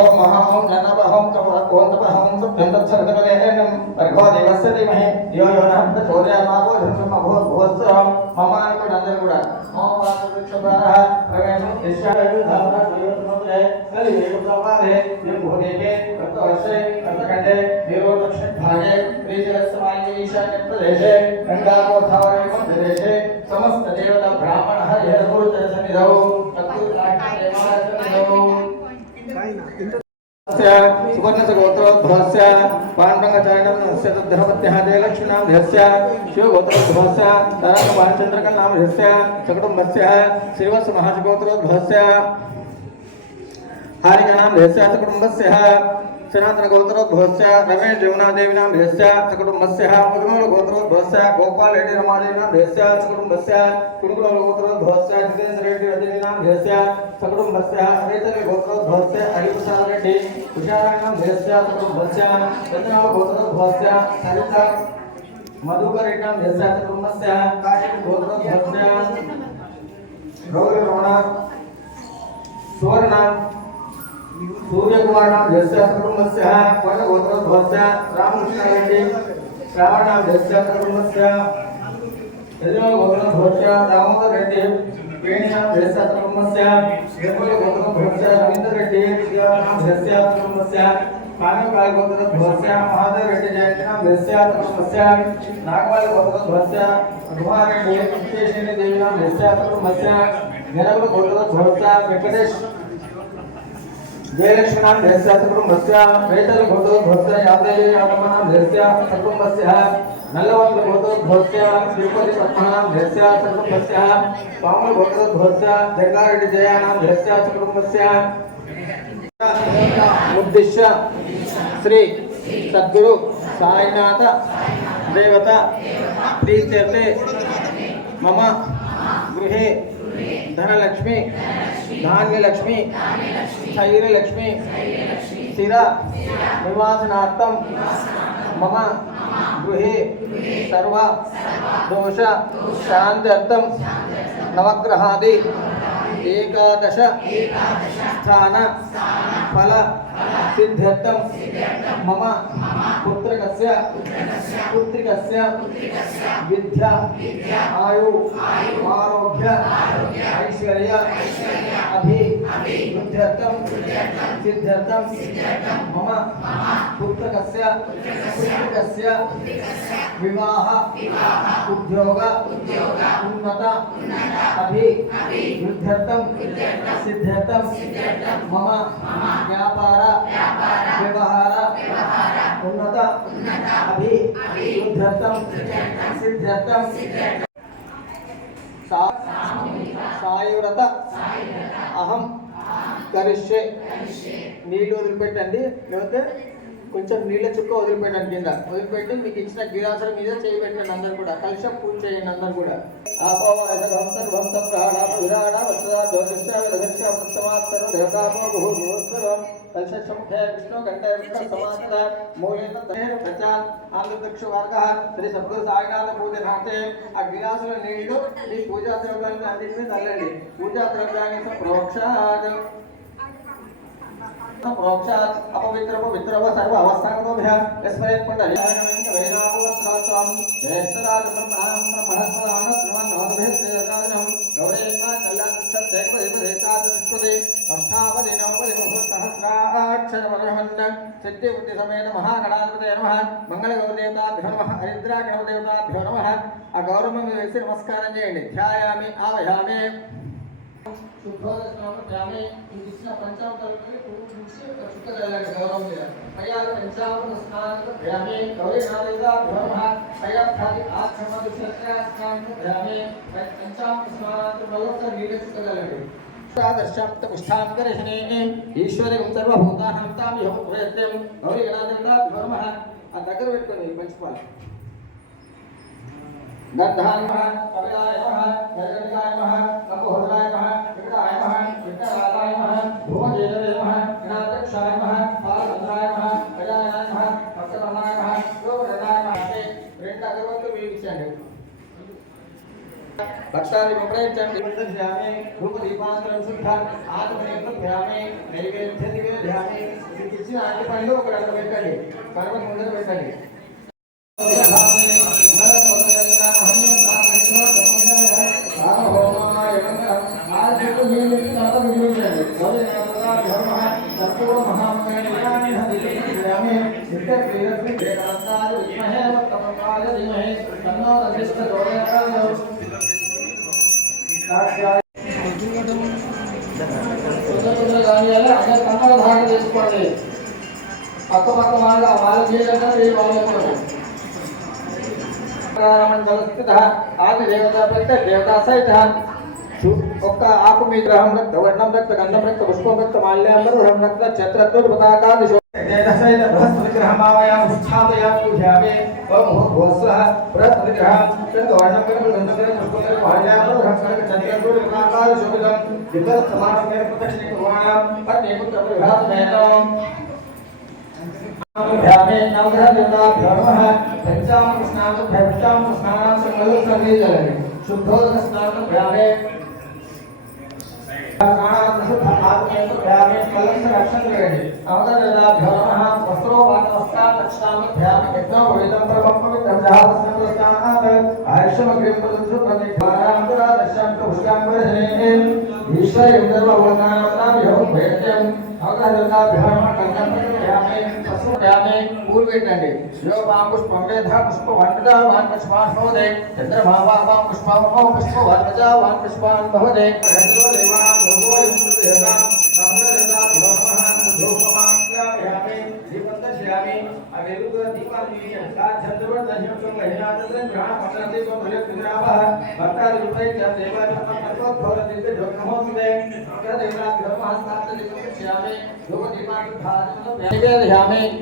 ओम महाओम गणपहम तपहम सत्यंतच्छरदपदेनं अर्घो देवस्य धीमहि यो यो नः प्रचोदयामापो धर्मः भोस्त्रम ममानको नंदर गुडा ओम वासवृक्षप्रारः प्रवेशं दिश्यायु धामना योतमोदे कलि योगसवादे यो भूदेके कर्तवर्षे कर्तकण्डे देवो दक्षिण भागे त्रिजलसमाये ईशान्य प्रदेशे गंगाकोथावरे मध्यदेशे समस्त देवता ब्राह्मणः यदुर्जय सन्निधौ तत्तुराज्ञदेवासन्निधौ सुवर्णसगोत्रोद्भवस्य पाण्डुरङ्गचारणस्य तद्धर्मत्यः जयलक्ष्मीनामधेयस्य शिवगोत्रोद्भवस्य तराकपालचन्द्रकन्नामधेयस्य सकुटुम्बस्य श्रीवत्समहासगोत्रोद्भवस्य हारिकानामधेयस्य सकुटुम्बस्य सनातनगोत्रोद्भवस्य रमेश जमुनादेवीनामधेयस्य सकुटुम्बस्य मुद्गमूलगोत्रोद्भवस्य गोपाल रेड्डी रमादेवीनामधेयस्य सकुटुम्बस्य कुरुकुलगोत्रोद्भवस्य जितेन्द्र रेड्डी रजनीनामधेयस्य सकुटुम्बस्य रेतले गोत्रोद्भवस्य हरिप्रसाद रेड्डी तुषाराणामधेयस्य सकुटुम्बस्य चन्द्रगोत्रोद्भवस्य सरिता मधुकर रेड्डीनामधेयस्य सकुटुम्बस्य काशिक गोत्रोद्भवस्य गौरव रमण सुवर्ण सूर्यकुमारनामधेयस्य सकुटुम्बस्य वनगोत्रोद्भवस्य रामकृष्ण रेड्डी श्रावणनामधेयस्य सकुटुम्बस्य यजमानगोत्रोद्भवस्य दामोदर रेड्डी वेणीनामधेयस्य सकुटुम्बस्य निर्मलगोत्रोद्भवस्य रवीन्द्र रेड्डी विद्यानामधेयस्य सकुटुम्बस्य पानकालगोत्रोद्भवस्य महादेव रेड्डी जयंतीनामधेयस्य सकुटुम्बस्य नागवालगोत्रोद्भवस्य कुमार रेड्डी विशेषिणी देवीनामधेयस्य सकुटुम्बस्य गणगोत्रोद्भवस्य वेंकटेश जयलक्ष्मीनामधेयस्य सकुटुम्बस्य वेतलगोत्रोद्भवस्य यादेवी यादवनामधेयस्य सकुटुम्बस्य नल्लवन्तगोत्रोद्भवस्य तिरुपति पद्मनामधेयस्य सकुटुम्बस्य पामुलगोत्रोद्भवस्य जग्गारेड्डी जयानामधेयस्य सकुटुम्बस्य उद्दिश्य श्री सद्गुरु साईनाथ देवता प्रीत्यर्थे मम गृहे धनलक्ष्मी धान्यलक्ष्मी स्थैर्यलक्ष्मी स्थिर निवासनार्थं मम गृहे सर्व दोष शान्त्यर्थं नवग्रहादि एकादश स्थान फल सिद्ध्यर्थं मम पुत्रकस्य पुत्रिकस्य विद्या आयु आरोग्य ऐश्वर्य వృద్ధ్యర్థం సిద్ధ్యర్థం మమ పుత్రకస్య వివాహ ఉద్యోగ ఉన్నత వృద్ధ్యర్థం సిద్ధ్యర్థం మమ వ్యాపార వ్యవహార ఉన్నత వృద్ధ్యర్థం సిద్ధ్యర్థం సాయురత అహం కరిష్యే. నీళ్ళు వదిలిపెట్టండి, లేకపోతే కొంచెం నీళ్ళ చుక్క వదిలిపెట్టండి. కింద వదిలిపెట్టి మీకు ఇచ్చిన గిలాసుల మీద చేయబెట్టండి. అందరు కూడా కలిసి పూజ చేయండి. అందరు కూడా శ్రీ సద్గురు సాయినాథ పూజ నాటే ఆ గిలాసుల నీళ్లు ఈ పూజా ద్రవ్యాన్ని అన్నింటినీ చల్లండి. పూజా ద్రవ్యాన్ని ప్రోక్షాత్ ప్రోక్షాత్ అపవిత్ర పవిత్ర సర్వ అవస్థానోభ్య యస్మరేత్ పుండరీకాక్షం వేదాపవస్త్రాత్వం జ్యేష్ఠరాజ బ్రహ్మణస్పదాన శ్రీమన్నాథభేస్సేదానం గౌరేణ కళ్యాణక్షత్రేకవేదేశాదిష్పదే అష్టాపది నవపది బహుసహస్రాక్షరమర్హన్ సిద్ధి బుద్ధి సమేత మహాగణాధిపతయ నమః మంగళగౌరదేవతాభ్యో నమః హరిద్రాగణదేవతాభ్యో నమః. ఆ గౌరవం వేసి నమస్కారం చేయండి. ధ్యాయామి ఆవయామి శుభ్రోదస్నామి ఇచ్చిన పంచామృతాలకి చుక్క చల్లండి. గౌరవం మీద అయ్యాలు పంచామృత స్నామి గౌరీనాథేవతాభ్యో నమః. అయ్యాది ఆశ్రమ విశేషస్నామి పంచామృత స్నానానికి వల్ల నీళ్ళ చుక్క చల్లండి. దర్శంత పుష్టాంతరిషణే ఈశ్వరం సర్వభూతానాం తామిహం ప్రయత్నం గౌరీనాథేవతాభ్యో నమః. ఆ దగ్గర పెట్టుకోండి పంచుకోవాలి. గంధాయ నమః కపిలాయ నమః గర్గనికాయ నమః కంబోహరాయ నమః వికటాయ నమః వికటాయ నమః భూమజేతవే నమః వినాదక్షాయ నమః పాలచంద్రాయ నమః గజాననాయ నమః భక్తరమణాయ నమః యోగరతాయ నమః. రెండు అగరబత్తులు వేయించండి. భక్తాది విప్రయించండి. ధ్యామే ధూపదీపాంతరం శుద్ధాన్ ఆత్మనేత్రధ్యామే నైవేద్య నివేద్యామే. ఇది ఇచ్చిన అన్ని పనులు ఒక రెండు పెట్టండి. పర్వతం ముందర పెట్టండి. తీసుకోండి. పక్క పక్క వాళ్ళు వాళ్ళు చేయాలంటే వాళ్ళు ఆది దేవత పెద్ద దేవతా సహిత ఒక్క ఆకు మీ గ్రహం రక్త వర్ణం రక్త గంధం రక్త పుష్పం రక్త మాల్యాంబరు రక్త ఛత్రత్వ పతాకాది సహిత బృహస్పతి గ్రహమావయాం స్థాపయామి ధ్యామే ఓం భూస్వః బృహస్పతి గ్రహం వర్ణం రక్త గంధం రక్త పుష్పం రక్త మాల్యాంబరు రక్త ఛత్రత్వ పతాకాది శోభితం విద్వత సమానం మేర ప్రదక్షిణ కుర్వాణాం పట్నేపుత్ర విభాతమేనం ధ్యామే నవగ్రహ దేవతాభ్యో నమః. పంచామృత స్నానం పంచామృత స్నానం సంకల్పండి. శుద్ధోదక స్నానం ధ్యామే పూర్వేటండి. పుష్పం వేధ పుష్ప వాన్ పుష్పాన్ భవదే చంద్రభావా పుష్పం పుష్పవాన్ ప్రజావాన్ పుష్పాన్ భవదే.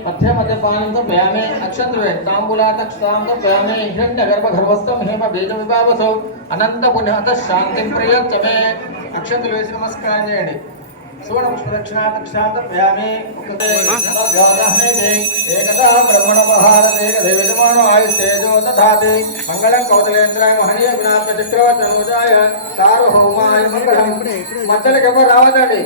మధ్య మధ్య పానం పయామే అక్షంద్రవే తాంబూలాతక్షతాం పయామే హిరణ్యగర్భగర్భస్థం హేమ బీజ విభావసౌ అనంత పుణ్యత శాంతిం ప్రయచ్చమే. అక్షంతులు వేసి నమస్కారం చేయండి. సువర్ణ పుష్పదక్షిణాతక్షాంత పయామే ఏకదా బ్రహ్మణ మహారతే దేవజమానో ఆయుస్తేజో దధాతి మంగళం కౌశలేంద్రాయ మహనీయ గుణాత్మ చక్రవర్తనోజాయ సార్వభౌమాయ మంగళం. మధ్యలోకి ఎవరు రావద్దండి.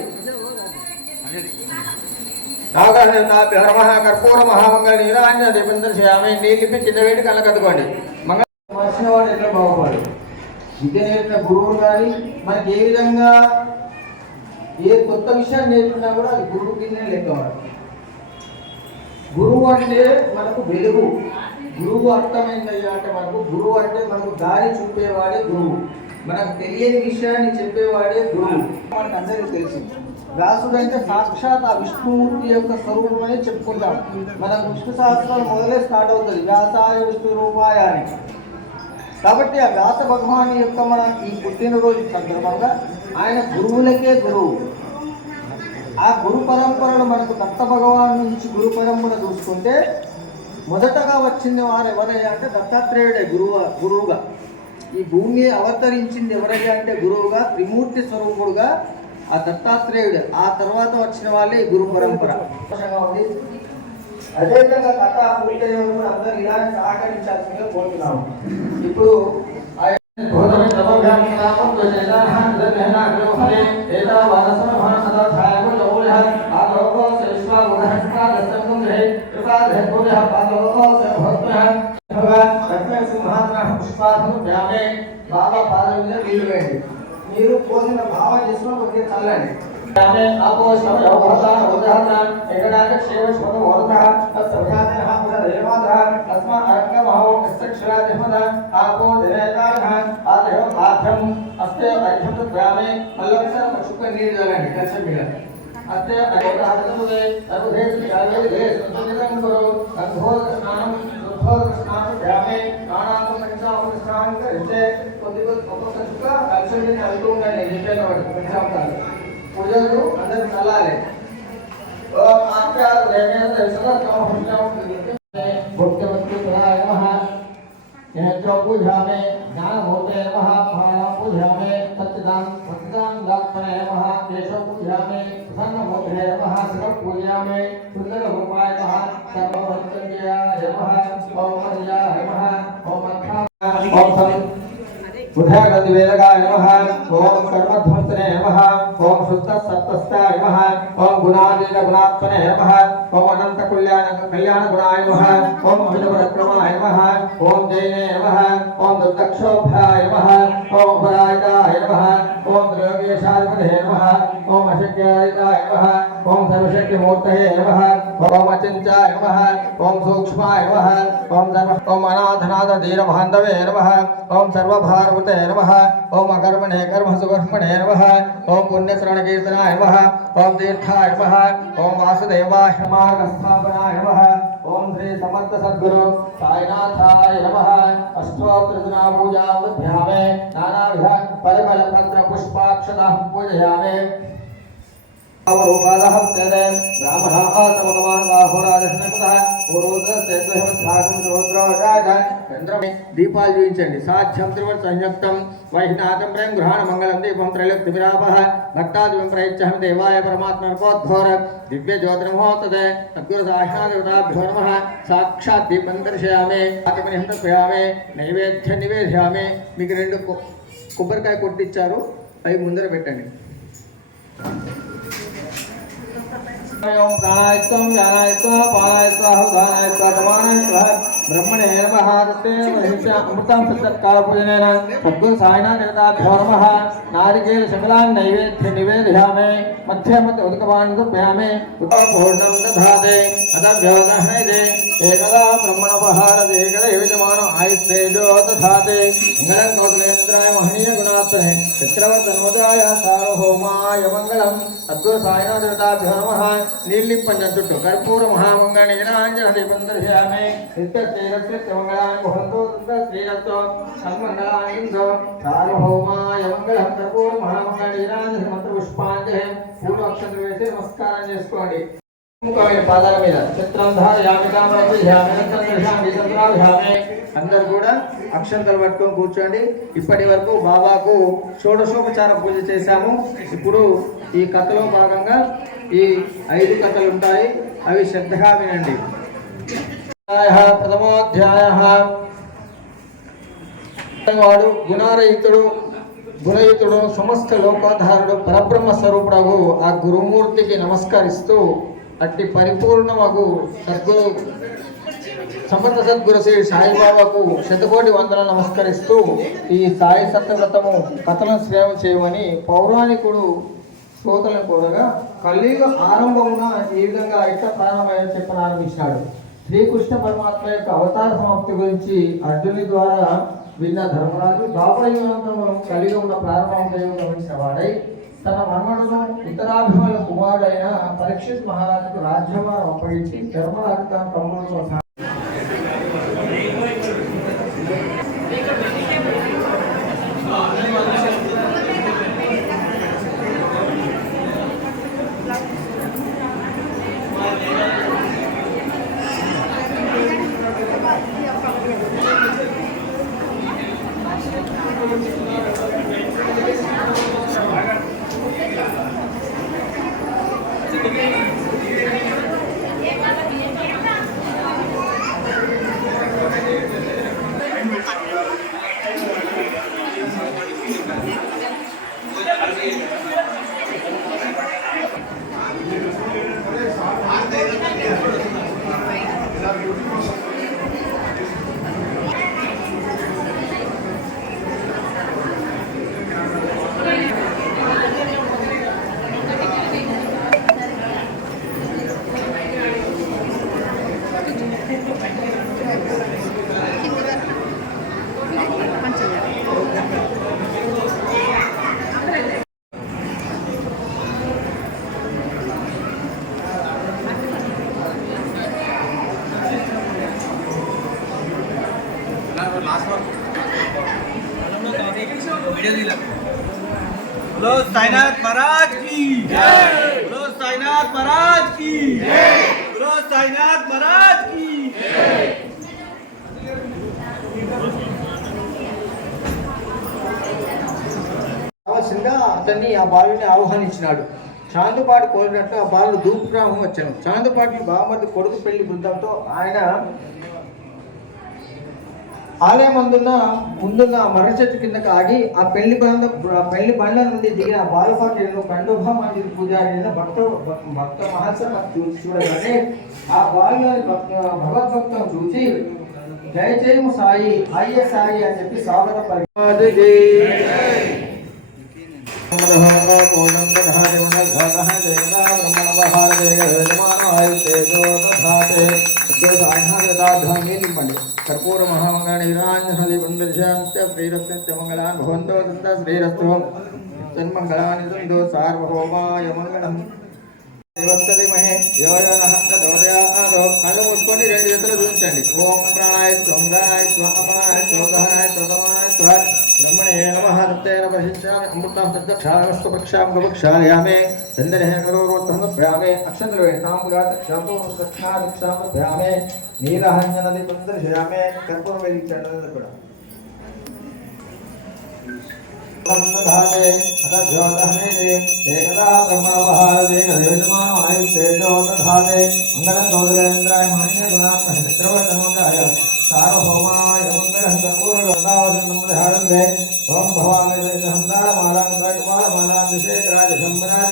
నాగహృతాభ్యో నమః కర్పూర మహామంగళ నీరాంజన దీపం దర్శయామి. నీళ్ళిపి కింద వేడి కళ్ళ కదుకోండి. మంగళ వచ్చిన వాడు ఎట్లా బాగుపడు. విద్య నేర్పిన గురువులు కానీ మనకి ఏ విధంగా ఏ కొత్త విషయాన్ని నేర్చుకున్నా కూడా అది గురువు కింద లెక్క వాడు. గురువు అంటే మనకు వెలుగు. గురువు అర్థమైందయ్యా అంటే గురువు అంటే మనకు దారి చూపేవాడే గురువు. మనకు తెలియని విషయాన్ని చెప్పేవాడే గురువు. మనకు అందరికీ తెలిసింది. వ్యాసుడు అంటే సాక్షాత్ ఆ విష్ణుమూర్తి యొక్క స్వరూపం అని చెప్పుకుంటాం. మనకు విష్ణు సహస్రాలు మొదలే స్టార్ట్ అవుతుంది వ్యాసాయ విష్ణు రూపాయ అని. కాబట్టి ఆ వ్యాస భగవాన్ యొక్క మన ఈ పుట్టినరోజు సందర్భంగా ఆయన గురువులకే గురువు. ఆ గురు పరంపరలో మనకు దత్త భగవాన్ నుంచి గురు పరంపర చూసుకుంటే మొదటగా వచ్చింది వారు ఎవరయ్యా అంటే దత్తాత్రేయుడే గురువుగా. ఈ భూమి అవతరించింది ఎవరయ్యా అంటే గురువుగా, త్రిమూర్తి స్వరూపుడుగా ఆ దత్తాత్రేయుడు. ఆ తర్వాత వచ్చిన వాళ్ళే గురు పరంపర. అదేవిధంగా కథ పూర్తయ్యే అందరూ ఇలానే సహకరించాల్సిందిగా కోరుతున్నాము. ఇప్పుడు బాబా పాదాల మీద నీళ్లు వేయండి. మీరు పోసిన భావం చేసుకుని కొద్దిగా చల్లండి. నీళ్ళు చల్లండి కలిసి మీద. అస్తే పూజలు అందరికి చల్లాలి. पूजामे ज्ञानभूते नमः पूजामे सच्चिदानंदात्मने नमः केशव पूजामे प्रसन्नमूर्ते नमः शिव पूजामे सुंदररूपाय नमः सर्वभक्तज्ञाय नमः ओम हरियाय नमः ओम बुधगतिवेदकाय नमः ओम कर्मध्वंसने नमः ओम शुद्धसत्त्वस्ताय नमः ओम गुणातीत गुणात्मने नमः ओम अनंत कल्याण गुणाय नमः ओम अभिनवरक्रमाय नमः ओम जैने नमः ओम दुर्दक्षोभ्याय नमः ओम परायिताय नमः ओम द्रव्येशाधिपते नमः ओम अशक्यायिताय नमः ओम सर्वशक्तिमूर्तये नमः ओम अचिन्त्याय नमः ओम सूक्ष्माय नमः ओम अनाथनाथ धीरबान्धवे नमः ओम सर्वभारभूते नमः ओम अकर्मणे कर्मसुकर्मणे नमः ओम पुण्यश्रवणकीर्तनाय नमः ओम तीर्थाय नमः ओम वासुदेवाय मार्गस्थापनाय नमः ओम श्री समर्थ सद्गुरु साईनाथाय नमः अष्टोत्तरदिना पूजा बुद्ध्यामे नानाविध परिमल पत्र पुष्पाक्षतः पूजयामे अवरूपादहस्तेन ब्राह्मणाः तमगमान् बाहुराजस्नपतः దీపాలు చూపించండి. సాధ్యం త్రివర్ సంయుక్తం వైష్ణాతం ప్రేమ గృహాణ మంగళం దీపం త్రైలోక్య విరాపః భక్తాదివం ప్రయచ్చహం దేవాయ పరమాత్మనకోద్ఘోర దివ్య జ్యోతిర్మహోత్తదే సద్గురు సాక్షాదేవతాభ్యో నమః. సాక్షాత్ దీపం దర్శయామి ఆత్మనిహంతయామి నైవేద్య నివేదయామి. మీకు 2 కొబ్బరికాయ కొట్టిచ్చారు, అవి ముందర పెట్టండి. प्राणायत्वं ज्ञानायत्वं पानायत्वं दानायत्वं ब्रह्मणे नमः. अमृतं सत्कालपूजनेन सद्गुरु साईनाथ देवताभ्यो नमः. नारिकेल शकलान् नैवेद्य निवेदयामि मध्ये मध्ये उदकपानं समर्पयामि. पूर्णं दधाते अतभ्योदहैते एकदा ब्रह्मणोपहारते एकदा यजमानो आयुस्तेजो दधाते. मङ्गलं कोटलेन्द्राय महनीय गुणात्मने चक्रवर्तनोदयाय सार्वभौमाय मङ्गलं. सद्गुरु साईनाथ देवताभ्यो नमः. नीलिपंचम చుట్టూ कर्पूर महामंगलानि गणांजन दीपं दर्शयामि. नित्यश्रीरस्य मंगलानि भवन्तु श्रीरस्तो सन्मंगलानि इंदो सार्वभौमाय मंगलं. कर्पूर महामंगलानि गणांजन मंत्र पुष्पांजలి పూర్వ అక్షంతలు వేసి నమస్కారం చేసుకోండి. ముఖమైన పాదాల మీద చిత్రం ధారయామి కామరం విధ్యామి నందర్శయామి చంద్రాభ్యామి. అందరూ కూడా అక్షంతలు పట్టుకొని కూర్చోండి. ఇప్పటి వరకు బాబాకు షోడశోపచార పూజ చేశాము. ఇప్పుడు ఈ కథలో భాగంగా ఈ 5 కథలు ఉంటాయి, అవి శ్రద్ధగా వినండి. ప్రథమోధ్యాయః వాడు గుణయుతుడు సమస్త లోకాధారుడు పరబ్రహ్మ స్వరూపుడు ఆ గురుమూర్తికి నమస్కరిస్తూ అట్టి పరిపూర్ణమగు సద్గురు సమర్థ సద్గురు శ్రీ సాయిబాబాకు శతకోటి వందనాలు నమస్కరిస్తూ ఈ సాయి సత్యవ్రతము కథలను సేవ చేయమని పౌరాణికుడు శ్రోతలను కోరగా కలియుగ ఆరంభమున ఈ విధంగా ఇట్లా ప్రారంభమని చెప్పనారంభించాడు. శ్రీకృష్ణ పరమాత్మ యొక్క అవతార సమాప్తి గురించి అర్జునుడి ద్వారా విన్న ధర్మరాజు ద్వాపరయుగంలో కలియుగంలో ప్రారంభం గమనించిన వాడై తన మన్మడును ఇతరాభిమానుల కుమారుడైన పరీక్షిత్ మహారాజుకు రాజ్యభారం అప్పగించి ధర్మరాజు తన తమ్ముడు बोलो साईनाथ महाराज की जय, बोलो साईनाथ महाराज की जय, बोलो साईनाथ महाराज की जय। కావాల్సిందిగా అతన్ని ఆ బాలుని ఆహ్వానించినాడు. చాందుపాటి కోరినట్లు ఆ బాలుడు దూపుగ్రామం వచ్చాను. చాందుపాటి బామర్ది కొడుకు పెళ్లి బృందంతో ఆయన ఆలయం ముందున్న మర్రి చెట్టు కిందకు ఆగి ఆ పెళ్లి బండ్ల నుండి దిగిన బాలపాటిలో కండుభా మందిర పూజారి భక్త మహర్షి చూడగానే ఆ బాలుని భగవద్భక్తం చూసి జయ జయము సాయి అయ్య సాయి అని చెప్పి స్వాగత పలికి कर्पूर महामंगलानि श्रीरस्मंगलान् भवन्तो दत्त श्रीरस्तु तन्मंगलानि सन्तो सार्वभौमाय मंगलम् देवस्तमहे योजनः तदोदयादो कल्लु मुस्कोनि రెండు చేతులు చూపించండి. ఓం ప్రాణాయ స్వంగాయ స్వాపాయ స్వదహాయ స్వదమాయ స్వ ब्रह्मणे नमः तत्तेन प्रशिष्यामि अमृतं तद्दक्षामस्तु प्रक्षां गवक्षायामे चन्दने करोरोत्तमभ्यामे अक्षन्तवे ताम्बूलात् क्षातो दक्षाभ्यामे नीलहञ्जनदि प्रदर्शयामे कर्पूरवैदिकचरणं ಕೂಡ ब्रह्मधाते अतज्योतहने एकदा ब्रह्मवहारजे कदेवजमानो आयुष्येजो दधाते मंगलं गौरेन्द्राय मान्य गुणात्मने चक्रवर्तमोदाय सार्वभौमाय मंगलं कर्पूरगोदावसंधारन्ते ओम भवामि हंदारमालां कुमारमालां विशेषराज शंभराय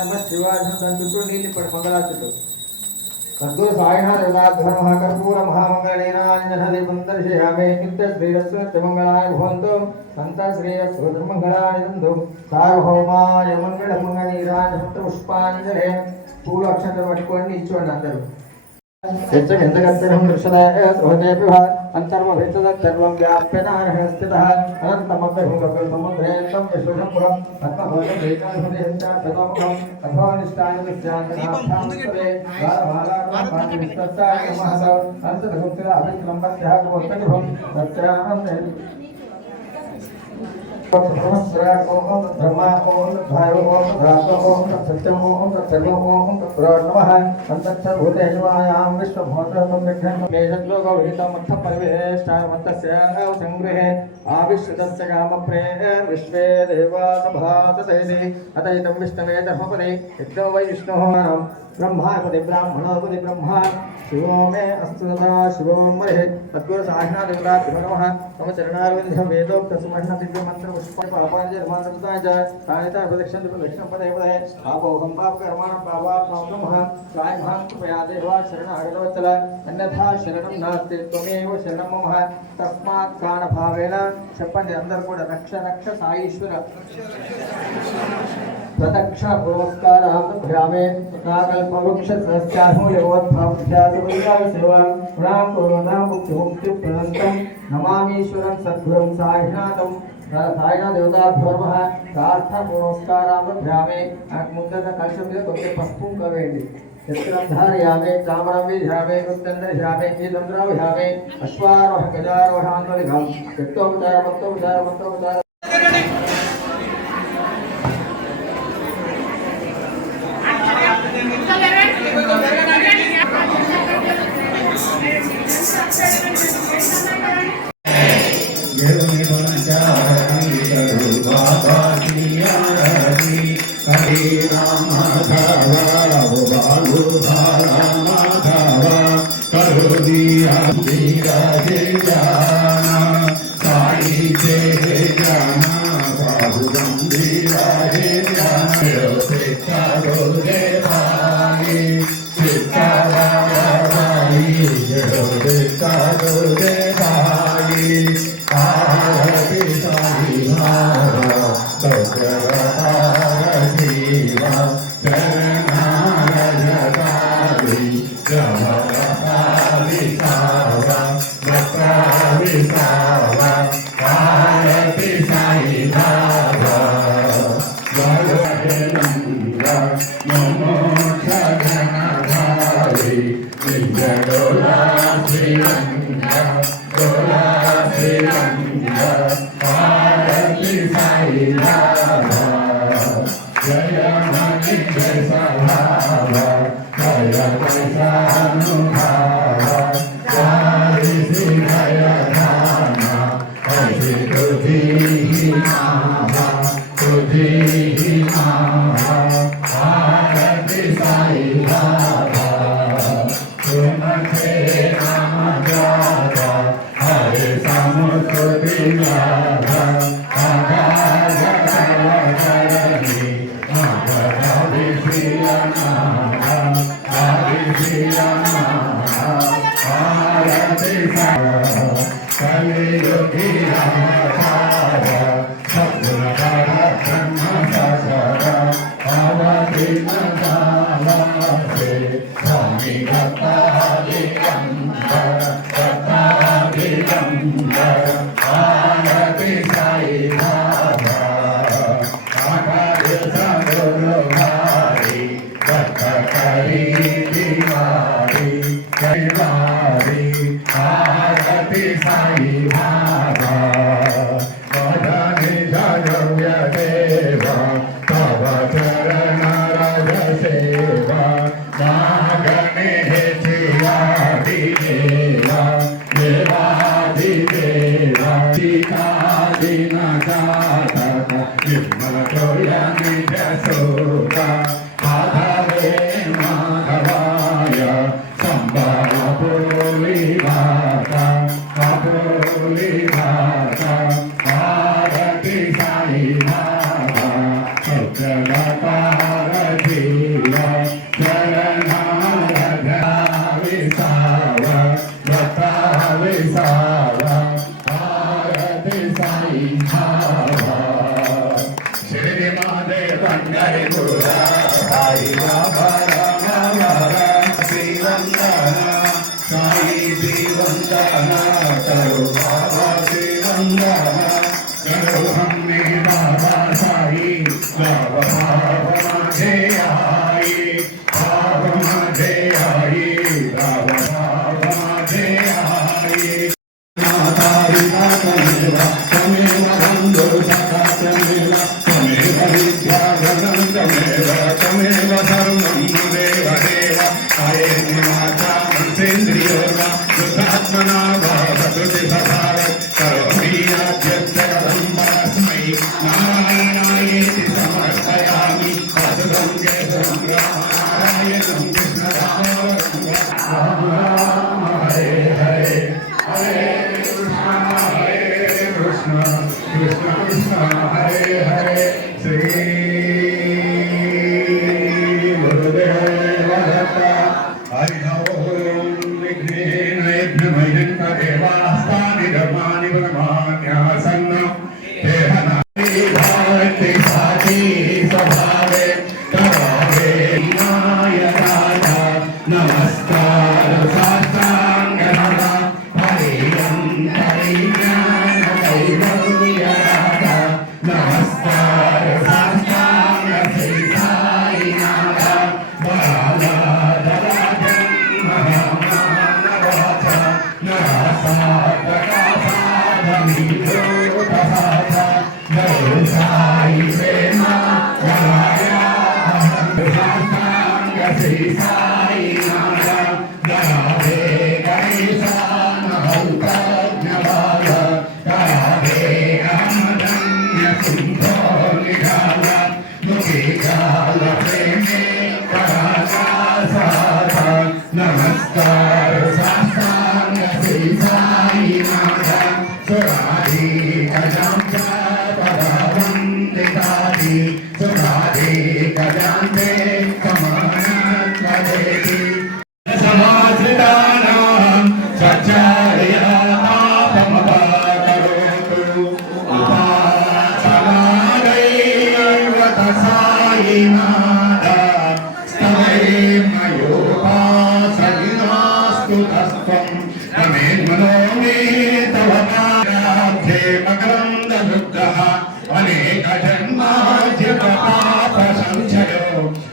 नमः शिवाय संतुष्टो नीति पर मंगलाचतु कर्पूर सायनाथ देवताभ्यः कर्पूर महामंगलेनाञ्जनदि पुन्दर्शयामे नित्य श्रीरस्वस्य मंगलाय भवन्तु संत श्रीरस्व मंगलाय सन्तु सार्वभौमाय मंगलमंगलीराज पुष्पाञ्जले पूल अक्षर पట్టుకొని ఇచ్చుకోండి అందరూ यज्ञगन्धकर्तनं दृश्यते सुहृदेऽपि वा अन्तर्वभेतदत्तर्वं व्याप्यनारः स्थितः अनन्तमद्भुतसमुद्रेन्दं विश्वशम्भुरं पद्मभूतभेकाधुरेन्द्र प्रतोमुखम् अथोनिष्ठाय विद्यान्तरे बालबालाकापानिस्तस्ताय नमः अन्तर्गुप्तः अभिक्रमस्य गोत्तनिभं तस्याहं ओम ब्रह्मा ओम भायो ओम धातो ओम सत्यम ओम सर्वो ओम नमः अंतच्छभूतेष्वायां विश्वभूतं विघ्नं मेषलोको विहितं मत्थ परिवेष्टाय मत्तस्य संग्रहे आविश्रुतस्य कामप्रेः विश्वे देवासभाततेति अतैतं विष्णवे धर्मपदे यज्ञो वै विष्णोः ब्रह्मापति ब्राह्मणोपति ब्रह्मा शिवो मे अस्तु तथा शिवो मरे तद्गुरु साहिनाथ देवताभ्यो नमः मम चरणारविन्दं वेदोक्त सुमह्न दिव्य मंत्र पुष्प पापाञ्जलिर्मानसुताय च तानिता प्रदक्षिणं प्रदक्षिणं पदे पदे पापोहं पापकर्माणं पापात्मां नमः स्वायं कृपया देवा शरणागतवत्सल अन्यथा शरणं नास्ति त्वमेव शरणं मम तस्मात् कारणभावेन చెప్పండి అందరూ కూడా రక్ష రక్ష సాయీశ్వర प्रदक्ष पुरस्काराभ्यामे नाकल्पवृक्ष सस्याहो यवोत्थाभ्यासवैरासेवा प्रणाम कोरोना मुक्ति प्रणन्तम नमामीश्वरं सद्गुरुं साईनाथं साईनाथ देवताभ्यो नमः प्रार्थ पुरस्काराभ्यामे ముందర కలశం మీద కొంచెం పసుపు కవేయండి చిత్రంధారయామే చామరం విధ్యామే ఉత్తంధ్రయామే నీలంద్రావయామే అశ్వారోహ గజారోహాన్వలిఘం చిత్తోపచార Sati, Sabhave, అనేక జన్మార్జిత పాప సంచయో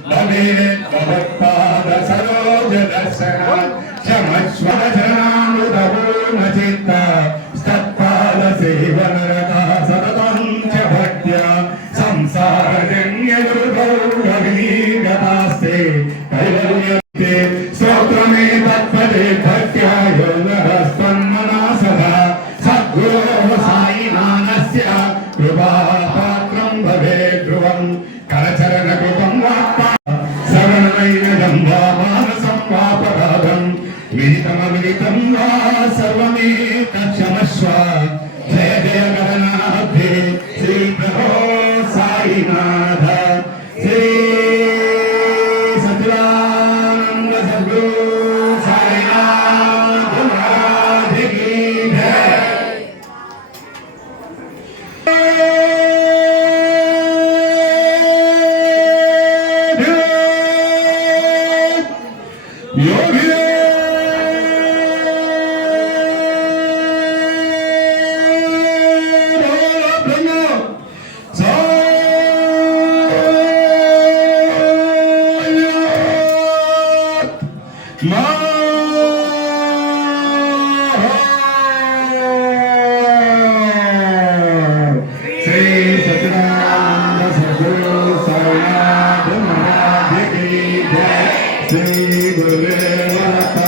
భవేత్పాద సరోజ దర్శన క్షమస్వ జనామృతపూర్ణ చిత్త సత్పాద సేవన రతా సతతం చ భక్త్యా సంసారజన్య దుర్గౌరవీగతాస్తే కైవల్యతే స్తోత్రమే తత్పదే భక్త్యా యోగస్తన్మనా సదా సద్గురో సాయినాథస్య కృపాపాత్రం భవే ధ్రువం కరచరణ కృతం వాక్పా శ్రవణనైనదం వా మానసం వాపరాధం విదితమవిదితం వా సర్వమేతక్షమస్వ జయ జయ గణనాథే శ్రీ ప్రభో సాయినాథ శ్రీ సచిదానంద సద్గురు సాయినాథ మహారాజ్ కీ జయ. योगी श्री सच्चिदानंद सद्गुरु साईनाथ महाराज की जय. श्री गुरुदेव दत्त.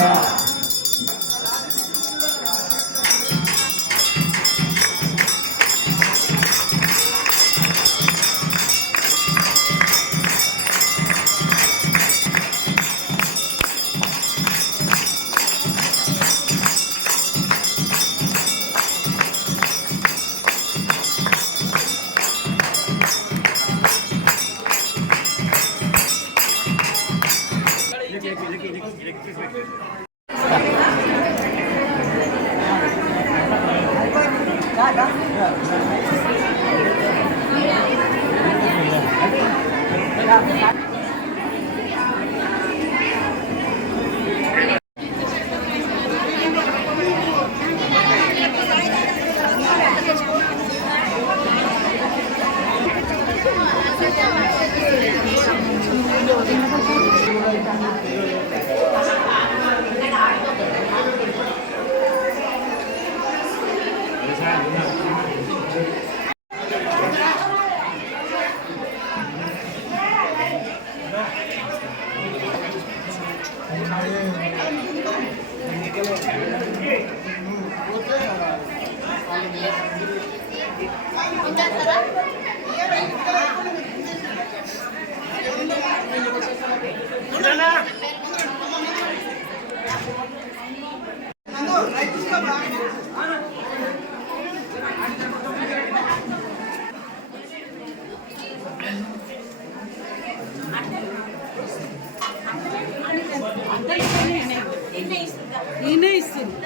ఈయనే ఇస్తుంది.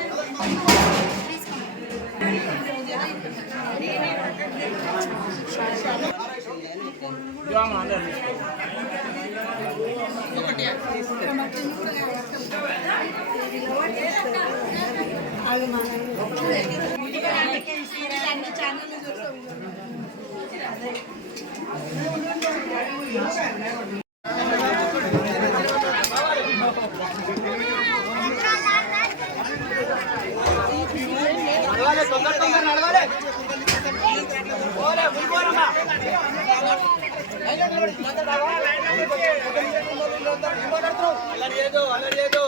అది నడవాలి, తొందర నడవాలి. పోలే, ముందుకోరమ్మా. అల్లరి చేయదు.